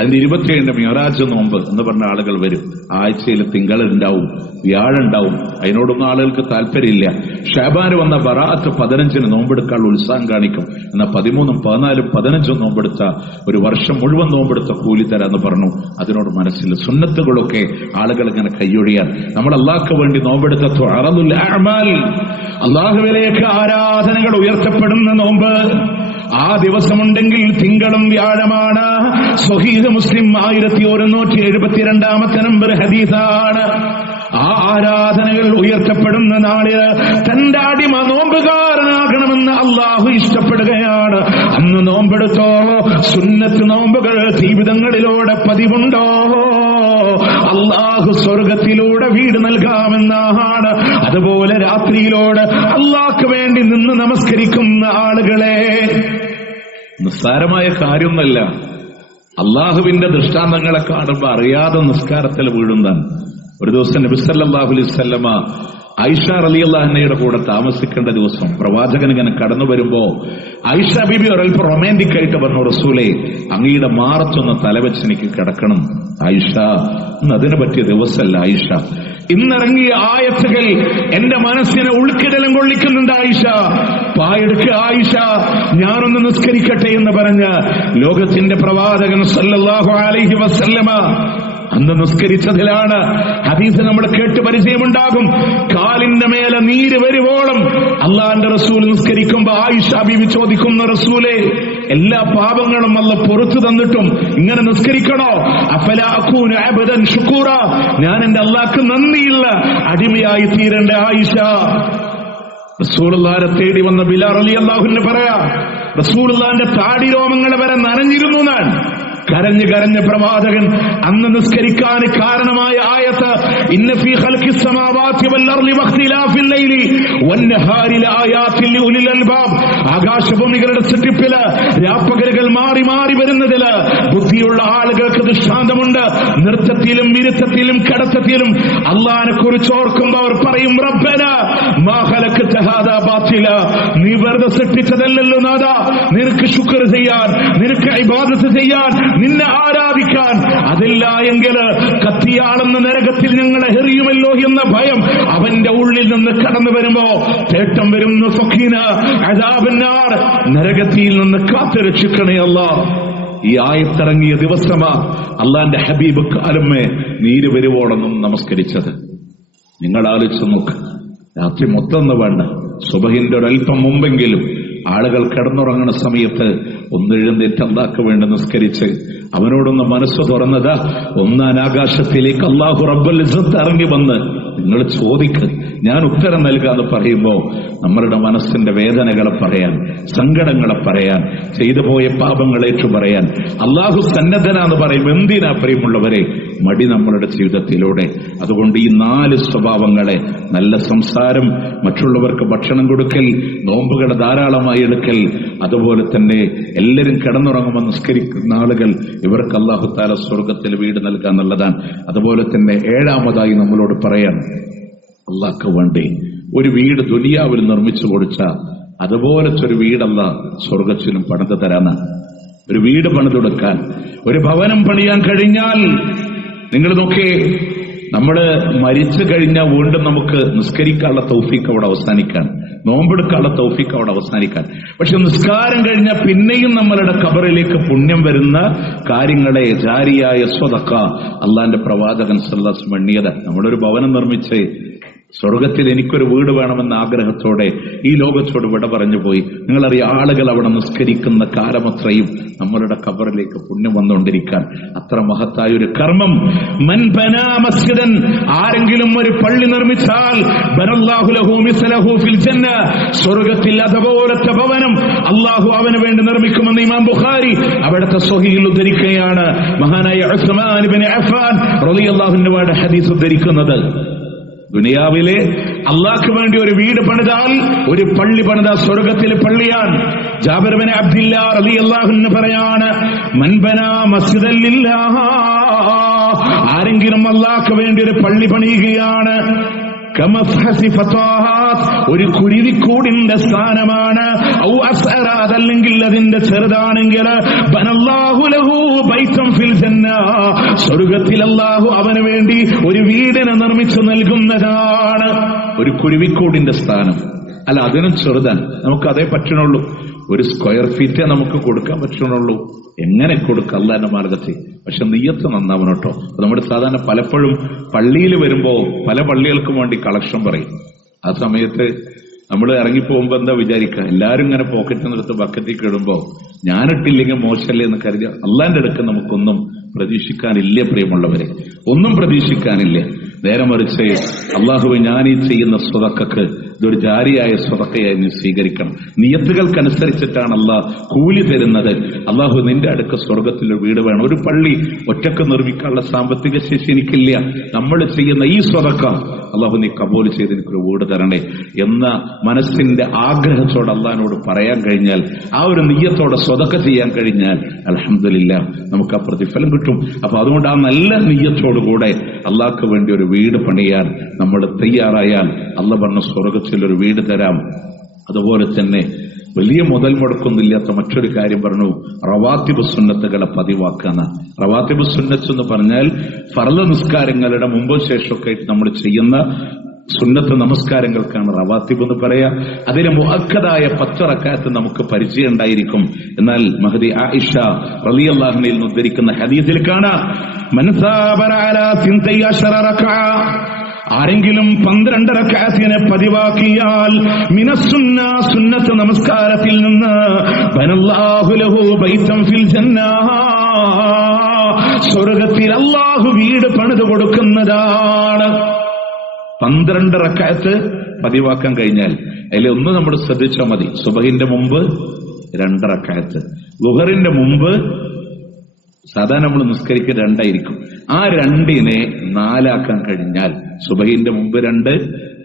അതിന് 27 മിഅ്റാജ് നോമ്പ് എന്ന് പറഞ്ഞ ആളുകൾ വരും. ആഴ്ചയിൽ തിങ്കളുണ്ടാവും, വ്യാഴുണ്ടാവും, അതിനോടൊന്നും ആളുകൾക്ക് താല്പര്യമില്ല. ഷാബാന് വന്ന ബറാഅത്ത് 15 നോമ്പെടുക്കാനുള്ള ഉത്സാഹം കാണിക്കും. എന്നാൽ 13, 14, 15 നോമ്പെടുത്ത, ഒരു വർഷം മുഴുവൻ നോമ്പെടുത്ത കൂലി തരാന്ന് പറഞ്ഞു. അതിനോട് മനസ്സിൽ സുന്നത്തുകളൊക്കെ ആളുകൾ ഇങ്ങനെ കൈയൊഴിയാൻ, നമ്മൾ അല്ലാഹുക്ക് വേണ്ടി നോമ്പെടുത്ത തുഅറദുൽ അഅ്മാൽ, അല്ലാഹുവിലേക്ക് ആരാധനകൾ ഉയർത്തപ്പെടുന്ന നോമ്പ്, ആ ദിവസമുണ്ടെങ്കിൽ തിങ്കളും വ്യാഴമാണ്. സ്വഹീഹ് മുസ്ലിം 1172 നമ്പർ ഹദീസാണ്. ആ ആരാധനകൾ ഉയർത്തപ്പെടുന്ന നാളിൽ തന്റെ അടിമ നോമ്പുകാരനാകണമെന്ന് അള്ളാഹു ഇഷ്ടപ്പെടുകയാണ്. അന്ന് നോമ്പെടുത്തോ, സുന്നത്ത് നോമ്പുകൾ ജീവിതങ്ങളിലൂടെ പതിവുണ്ടോ, അള്ളാഹു സ്വർഗത്തിലൂടെ വീട് നൽകാമെന്നാണ്. അതുപോലെ രാത്രിയിലൂടെ അള്ളാഹ്ക്ക് വേണ്ടി നിന്ന് നമസ്കരിക്കുന്ന ആളുകളെ, നിസ്സാരമായ കാര്യമൊന്നല്ല. അള്ളാഹുവിന്റെ ദൃഷ്ടാന്തങ്ങളെ കാണുമ്പോൾ അറിയാതെ നിസ്കാരത്തിൽ വീഴുന്നതാണ്. ഒരു ദിവസം നബി സല്ലല്ലാഹു അലൈഹി വസല്ലമ ആയിഷ റളിയല്ലാഹു അൻഹയുടെ കൂടെ താമസിക്കേണ്ട ദിവസം പ്രവാചകൻ ഇങ്ങനെ കടന്നു വരുമ്പോ ആയിഷ ബീബി ഒരൽപ്പം റൊമാന്റിക് ആയിട്ട് പറഞ്ഞു, റസൂലേ അങ്ങയുടെ മാറത്തൊന്ന് തലവെച്ച് എനിക്ക് കിടക്കണം. ആയിഷ, ഇന്ന് അതിന് പറ്റിയ ദിവസമല്ല ആയിഷ. ഇന്നിറങ്ങിയ ആയത്തുകൾ എന്റെ മനസ്സിനെ ഉൾക്കിടലം കൊള്ളിക്കുന്നുണ്ട് ആയിഷ. പായെടുക്കുക ആയിഷ, ഞാനൊന്ന് നിസ്കരിക്കട്ടെ എന്ന് പറഞ്ഞ് ലോകത്തിന്റെ പ്രവാചകൻ സല്ലല്ലാഹു അലൈഹി വസല്ലമ അന്ന് നിസ്കരിച്ചതിലാണ്. ഹദീസ് നമ്മൾ കേട്ട് പരിചയമുണ്ടാകും. കാലിന്റെ മേലെ നീര് വരുവോളം അള്ളാന്റെ റസൂൽ നിസ്കരിക്കുമ്പോ ആയിഷ ബീവി ചോദിക്കുന്ന, റസൂലേ എല്ലാ പാപങ്ങളും അല്ല പുറത്തു തന്നിട്ടും ഇങ്ങനെ നിസ്കരിക്കണോ? അഫല അകൂന അബ്ദൻ ശുക്കൂറ, ഞാൻ എന്റെ അള്ളാഹ്ക്ക് നന്ദിയുള്ള അടിമയായി തീരേണ്ട ആയിഷ. റസൂലുള്ളാഹിനെ തേടി വന്ന ബിലാൽ റളിയല്ലാഹു അൻഹു പറയാ, റസൂലുള്ളാഹിന്റെ താടി രോമങ്ങൾ വരെ നനഞ്ഞിരുന്നു. ഞാൻ കരഞ്ഞ് കരഞ്ഞ പ്രവാചകൻ അന്ന് നിസ്കരിക്കാൻ കാരണമായ ആയത്ത്, ഇന്ന ഫീ ഖൽഖിസ് സമാവാതി വൽ അർളി വഖ്തിലാഫിൽ ലൈലി വന്നഹാരി ലആയാതിൻ ലിഉലിൽ അൽബാബ്, ആകാശഭൂമികളുടെ സൃഷ്ടിപ്പില് രാപ്പകലുകൾ മാറി മാറി വരുന്നതില് ബുദ്ധിയുള്ള ആളുകൾക്ക് ദൃഷ്ടാന്തമുണ്ട്. നൃത്തത്തിലും വിരുത്തത്തിലും കടത്തത്തിലും അള്ളാഹിനെ കുറിച്ച് ഓർക്കുമ്പോൾ അവർ പറയും, റബ്ബന മാ ഖലഖത ഹാദാ ബാതില, നീ വെറുതെ സൃഷ്ടിച്ചതല്ലല്ലോ നാഥാ, നിനക്ക് ശുക്ർ ചെയ്യാൻ, നിനക്ക് ഇബാദത്ത് ചെയ്യാൻ, നിന്നെ ആരാധിക്കാൻ. അതില്ല എങ്കിൽ കത്തിയാളെന്ന നരകത്തിൽ ഞങ്ങളെ എറിയുമല്ലോ എന്ന ഭയം അവന്റെ ഉള്ളിൽ നിന്ന് കടന്നു വരുമ്പോ തേട്ടം വരുന്ന ഫഖീന അദാബന്നാർ, നരകത്തിൽ നിന്ന് കാത്തുരക്ഷിക്കണേ അല്ലാഹ്. ഈ ആയത്തിറങ്ങിയ ദിവസമാ അള്ളാന്റെ ഹബീബ് കാലമേ നീര് വരുവോളൊന്നും നമസ്കരിച്ചത്. നിങ്ങൾ ആലോചിച്ച് നോക്ക്, രാത്രി മൊത്തം വേണ്ട, സുബഹിന്റെ ഒരൽപ്പം മുമ്പെങ്കിലും ആളുകൾ കിടന്നുറങ്ങുന്ന സമയത്ത് ഒന്നെഴുന്നേറ്റ് അല്ലാഹ്ക്ക് വേണ്ടി നിസ്കരിച്ച് അവനോടൊന്ന് മനസ്സ് തുറന്നതാ, ഒന്നാനാകാശത്തിലേക്ക് അല്ലാഹു റബ്ബുൽ ഇസ്സത്ത് ഇറങ്ങി വന്ന് നിങ്ങൾ ചോദിക്ക്, ഞാൻ ഉത്തരം നൽകാന്ന് പറയുമ്പോ നമ്മളുടെ മനസ്സിന്റെ വേദനകളെ പറയാൻ, സങ്കടങ്ങളെ പറയാൻ, ചെയ്തു പോയ പാപങ്ങളേറ്റു പറയാൻ അല്ലാഹു സന്നദ്ധനാന്ന് പറയും. എന്തിനാ പ്രിയമുള്ളവരെ മടി നമ്മളുടെ ജീവിതത്തിലൂടെ? അതുകൊണ്ട് ഈ 4 സ്വഭാവങ്ങളെ, നല്ല സംസാരം, മറ്റുള്ളവർക്ക് ഭക്ഷണം കൊടുക്കൽ, നോമ്പുകളെ ധാരാളമായി എടുക്കൽ, അതുപോലെ തന്നെ എല്ലാവരും കിടന്നുറങ്ങുമ്പോൾ നിസ്കരിക്കുന്ന ആളുകൾ, ഇവർക്ക് അല്ലാഹു തആല സ്വർഗത്തിൽ വീട് നൽകാൻ എന്നുള്ളതാണ്. അതുപോലെ തന്നെ 7ാമതായി നമ്മളോട് പറയാൻ, അല്ലാഹ്ക്ക് വേണ്ടി ഒരു വീട് ദുനിയാവിൽ നിർമ്മിച്ചു കൊടുച്ച അതുപോലത്തെ ഒരു വീടല്ല സ്വർഗത്തിലും പണിത് തരാന്ന്. ഒരു വീട് പണിതെടുക്കാൻ, ഒരു ഭവനം പണിയാൻ കഴിഞ്ഞാൽ നിങ്ങൾ നോക്കേ, നമ്മള് മരിച്ചു കഴിഞ്ഞാൽ വീണ്ടും നമുക്ക് നിസ്കരിക്കാനുള്ള തൗഫീഖ് അവിടെ അവസാനിക്കാൻ, നോമ്പെടുക്കാനുള്ള തൗഫീഖ് അവിടെ അവസാനിക്കാൻ. പക്ഷെ നിസ്കാരം കഴിഞ്ഞാൽ പിന്നെയും നമ്മളുടെ ഖബറിലേക്ക് പുണ്യം വരുന്ന കാര്യങ്ങളെ ജാരിയായ സ്വതക്ക അള്ളാന്റെ പ്രവാചകൻ സല്ലല്ലാഹു അലൈഹി വസല്ലം എണ്ണിയത്. നമ്മളൊരു ഭവനം നിർമ്മിച്ച് സ്വർഗത്തിൽ എനിക്കൊരു വീട് വേണമെന്ന ആഗ്രഹത്തോടെ ഈ ലോകത്തോട് വിട പറഞ്ഞു പോയി. നിങ്ങളറിയാം, ആളുകൾ അവിടെ നിസ്കരിക്കുന്ന കാലമത്രയും നമ്മളുടെ ഖബറിലേക്ക് പുണ്യം വന്നുകൊണ്ടിരിക്കാൻ അത്ര മഹത്തായ ഒരു കർമ്മം. മൻ ബനാ മസ്ജിദൻ, ആരെങ്കിലും ഒരു പള്ളി നിർമ്മിച്ചാൽ ബനല്ലാഹു ലഹു മിസ്ലഹു ഫിൽ ജന്ന, സ്വർഗത്തിൽ അതുപോലത്തെ ഭവനം അല്ലാഹു അവന് വേണ്ടി നിർമ്മിക്കുമെന്ന് ഇമാം ബുഖാരി അവിടുത്തെ സ്വഹീഹിൽ ഉദ്ധരിക്കുകയാണ്. മഹാനായ ഉസ്മാൻ ഇബ്നു അഫ്ഫാൻ റളിയല്ലാഹു അൻഹുവാണ് ഹദീസ് ഉദ്ധരിക്കുന്നത്. ദുനിയാവിലെ അള്ളാഹ്ക്ക് വേണ്ടി ഒരു വീട് പണിതാൽ, ഒരു പള്ളി പണിതാൽ സ്വർഗത്തിലെ പള്ളിയാൻ. ജാബിർ ഇബ്നു അബ്ദുല്ലാഹ് റളിയല്ലാഹു അൻഹു പറയാണ്, മൻ ബനാ മസ്ജിദൻ ലില്ലാഹ്, ആരെങ്കിലും അള്ളാഹ്ക്ക് വേണ്ടി ഒരു പള്ളി പണിയുകയാണ്, ഒരു കുരുവിക്കൂടിന്റെ സ്ഥാനമാണ്, അതല്ലെങ്കിൽ അതിന്റെ ചെറുതാണെങ്കിൽ സ്വർഗത്തിൽ അല്ലാഹു അവന് വേണ്ടി ഒരു വീടിനെ നിർമ്മിച്ചു നൽകുന്നതാണ്. ഒരു കുരുവിക്കൂടിന്റെ സ്ഥാനം അല്ല, അതിനും ചെറുതാണ്. നമുക്ക് അതേ പറ്റണുള്ളൂ, ഒരു സ്ക്വയർ ഫീറ്റേ നമുക്ക് കൊടുക്കാൻ പറ്റണുള്ളൂ. എങ്ങനെ കൊടുക്കുക അല്ലാഹുവിന്റെ മാർഗത്തിൽ? പക്ഷെ നിയ്യത്ത് നന്നാവണം കേട്ടോ. നമ്മുടെ സാധാരണ പലപ്പോഴും പള്ളിയിൽ വരുമ്പോ പല പള്ളികൾക്കും വേണ്ടി കളക്ഷൻ പറയും. ആ സമയത്ത് നമ്മൾ ഇറങ്ങിപ്പോകുമ്പോ എന്താ വിചാരിക്കുക, എല്ലാരും ഇങ്ങനെ പോക്കറ്റിൽ നിന്നെടുത്ത് ബക്കറ്റിൽ ഇടുമ്പോ ഞാനിട്ടില്ലെങ്കിൽ മോശമല്ലേ എന്ന് കരുതി അള്ളാന്റെ അടുക്ക് നമുക്കൊന്നും പ്രതീക്ഷിക്കാനില്ല. പ്രിയമുള്ളവരെ, ഒന്നും പ്രതീക്ഷിക്കാനില്ല. നേരെ മറിച്ച് അള്ളാഹുവേ, ഞാൻ ഈ ചെയ്യുന്ന സ്വതക്കക്ക് ഇതൊരു ജാരിയായ സ്വതക്കയായി നീ സ്വീകരിക്കണം. നിയത്തുകൾക്കനുസരിച്ചിട്ടാണ് അള്ളാഹ് കൂലി തരുന്നത്. അള്ളാഹു നിന്റെ അടുക്ക സ്വർഗത്തിലൊരു വീട് വേണം. ഒരു പള്ളി ഒറ്റക്ക് നിർമ്മിക്കാനുള്ള സാമ്പത്തിക ശേഷി എനിക്കില്ല. നമ്മൾ ചെയ്യുന്ന ഈ സ്വതക്ക അള്ളാഹു നീ കബൂൽ ചെയ്ത് എനിക്കൊരു വീട് തരണേ എന്ന മനസ്സിന്റെ ആഗ്രഹത്തോടെ അള്ളാഹിനോട് പറയാൻ കഴിഞ്ഞാൽ, ആ ഒരു നിയ്യത്തോടെ സ്വതക്ക ചെയ്യാൻ കഴിഞ്ഞാൽ അൽഹംദുലില്ലാ നമുക്ക് ആ പ്രതിഫലം കിട്ടും. അപ്പൊ അതുകൊണ്ട് ആ നല്ല നിയ്യത്തോടുകൂടെ അള്ളാഹ്ക്ക് വേണ്ടി ഒരു വീട് പണിയാൻ നമ്മൾ തയ്യാറായാൽ അള്ളാഹ് പറഞ്ഞ സ്വർഗത്തിൽ ഒരു വീട് തരാം. അതുപോലെ തന്നെ വലിയ മുതൽ മുടക്കൊന്നുമില്ലാത്ത മറ്റൊരു കാര്യം പറഞ്ഞു, റവാത്തിബ് സുന്നത്തുകളെ പതിവാക്കുന്ന. റവാത്തിബ് സുന്നത്ത് എന്ന് പറഞ്ഞാൽ ഫർള് നിസ്കാരങ്ങളുടെ മുമ്പും ശേഷമൊക്കെ നമ്മൾ ചെയ്യുന്ന സുന്നത്ത് നമസ്കാരങ്ങൾക്കാണ് റവാത്തിബ് എന്ന് പറയാ. അതിന് മുഅക്കദായ 10 റക്അത്ത് നമുക്ക് പരിചയം ഉണ്ടായിരിക്കും. എന്നാൽ മഹദി ആയിഷ റളിയല്ലാഹു അൻഹയിൽ നിന്ന് ഉദ്ധരിക്കുന്ന ഹദീസിൽ കാണാം, മൻ സാബറ അലാ 12 റക്അ, ആരെങ്കിലും 12 റക്അത്തിനെ പതിവാക്കിയാൽ മിനസ്സുന്ന, സുന്നത്ത് നമസ്കാരത്തിൽ നിന്ന്, ബനല്ലാഹു ലഹു ബൈതൻ ഫിൽ ജന്നah, സ്വർഗ്ഗത്തിൽ അല്ലാഹു വീട് പണിതു കൊടുക്കുന്നതാണ്. 12 റക്അത്ത് പതിവാക്കാൻ കഴിഞ്ഞാൽ അതിൽ ഒന്ന് നമ്മൾ ശ്രദ്ധിച്ചാൽ മതി. സുബഹിന്റെ മുമ്പ് 2 റക്അത്ത്, ളുഹറിന്റെ മുമ്പ് സാധാരണ നമ്മൾ നിസ്കരിക്കുക 2 ആയിരിക്കും. ആ 2നെ 4 ആക്കാൻ കഴിഞ്ഞാൽ, സുബഹിന്റെ മുമ്പ് 2,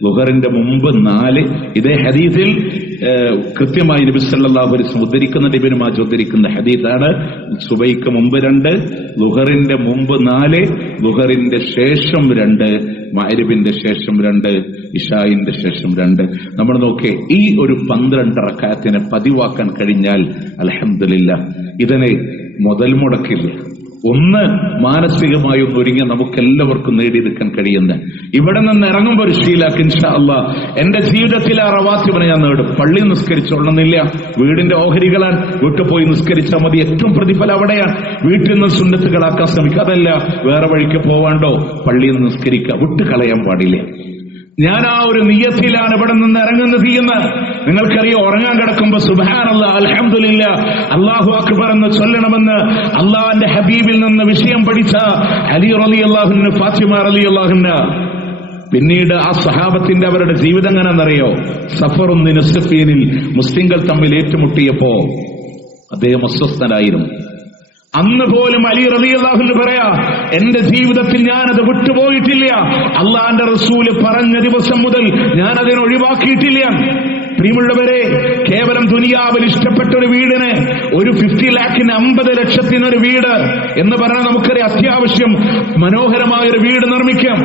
ളുഹറിന്റെ മുമ്പ് 4. ഇതേ ഹദീസിൽ കൃത്യമായി നബി സല്ലല്ലാഹു അലൈഹി വസല്ലം ഉദ്ധരിക്കുന്ന, ഇബ്നു മാജ ഉദ്ധരിക്കുന്ന ഹദീസാണ്. സുബഹിക്ക് മുമ്പ് 2, ളുഹറിന്റെ മുമ്പ് 4, ളുഹറിന്റെ ശേഷം 2, മഗ്രിബിന്റെ ശേഷം 2, ഇശാഇന്റെ ശേഷം 2. നമ്മൾ നോക്കേ, ഈ ഒരു 12 റക്അത്തിനെ പതിവാക്കാൻ കഴിഞ്ഞാൽ അൽഹംദുലില്ലാ ഇതിനെ മുതൽ മുടക്കില്ല. ഒന്ന് മാനസികമായി ഒന്ന് ഒരുങ്ങിയ നമുക്കെല്ലാവർക്കും നേടിയെടുക്കാൻ കഴിയുന്ന, ഇവിടെ നിന്ന് ഇറങ്ങുമ്പോൾ ഒരു ശീലാക്ക് ഇൻഷാ അല്ലാഹ് എന്റെ ജീവിതത്തിൽ ആ റവാത്തിബിനെ ഞാൻ നേടും. പള്ളി നിസ്കരിച്ചോളണമെന്നില്ല, വീടിന്റെ ഓഹരികളാൻ വീട്ടിൽ പോയി നിസ്കരിച്ചാൽ മതി. ഏറ്റവും പ്രതിഫലം അവിടെയാണ്. വീട്ടിൽ നിന്ന് സുന്നത്തുകളാക്കാൻ ശ്രമിക്കുക. അതല്ല വേറെ വഴിക്ക് പോവാണ്ടോ പള്ളിയിൽ നിന്ന് നിസ്കരിക്കുക, വിട്ട് കളയാൻ പാടില്ല. ഞാൻ ആ ഒരു നിയ്യത്തിലാണ് ഇവിടെ നിന്ന് ഇറങ്ങുന്നത് എന്ന്. നിങ്ങൾക്കറിയോ, ഉറങ്ങാൻ കിടക്കുമ്പോ സുബ്ഹാനല്ലാഹ് അൽഹംദുലില്ലാ അല്ലാഹു അക്ബർ എന്ന് ചൊല്ലണമെന്ന് അള്ളാഹുവിന്റെ ഹബീബിൽ നിന്ന് വിഷയം പഠിച്ച അലി റളിയല്ലാഹു അൻഹു, ഫാത്തിമ റളിയല്ലാഹു അൻഹ. പിന്നീട് ആ സഹാബത്തിന്റെ അവരുടെ ജീവിതം എങ്ങനെയെന്നറിയോ, സഫറുൻ നിസ്ഫീനിൽ മുസ്ലിങ്ങൾ തമ്മിൽ ഏറ്റുമുട്ടിയപ്പോ അദ്ദേഹം അസ്വസ്ഥനായിരുന്നു. അന്ന് പോലും അലി റളിയല്ലാഹു അൻഹു പറയാ, എന്റെ ജീവിതത്തിൽ ഞാനത് വിട്ടുപോയിട്ടില്ല. അള്ളാന്റെ റസൂല് പറഞ്ഞ ദിവസം മുതൽ ഞാൻ അതിനെ ഒഴിവാക്കിയിട്ടില്ല. പ്രിയമുള്ളവരെ, കേവലം ദുനിയാവിൽ ഇഷ്ടപ്പെട്ട ഒരു വീടിന്, ഒരു 50 lakhന് 50 ലക്ഷത്തിനൊരു വീട് എന്ന് പറഞ്ഞാൽ നമുക്കറിയാം, അത്യാവശ്യം മനോഹരമായൊരു വീട് നിർമ്മിക്കാം.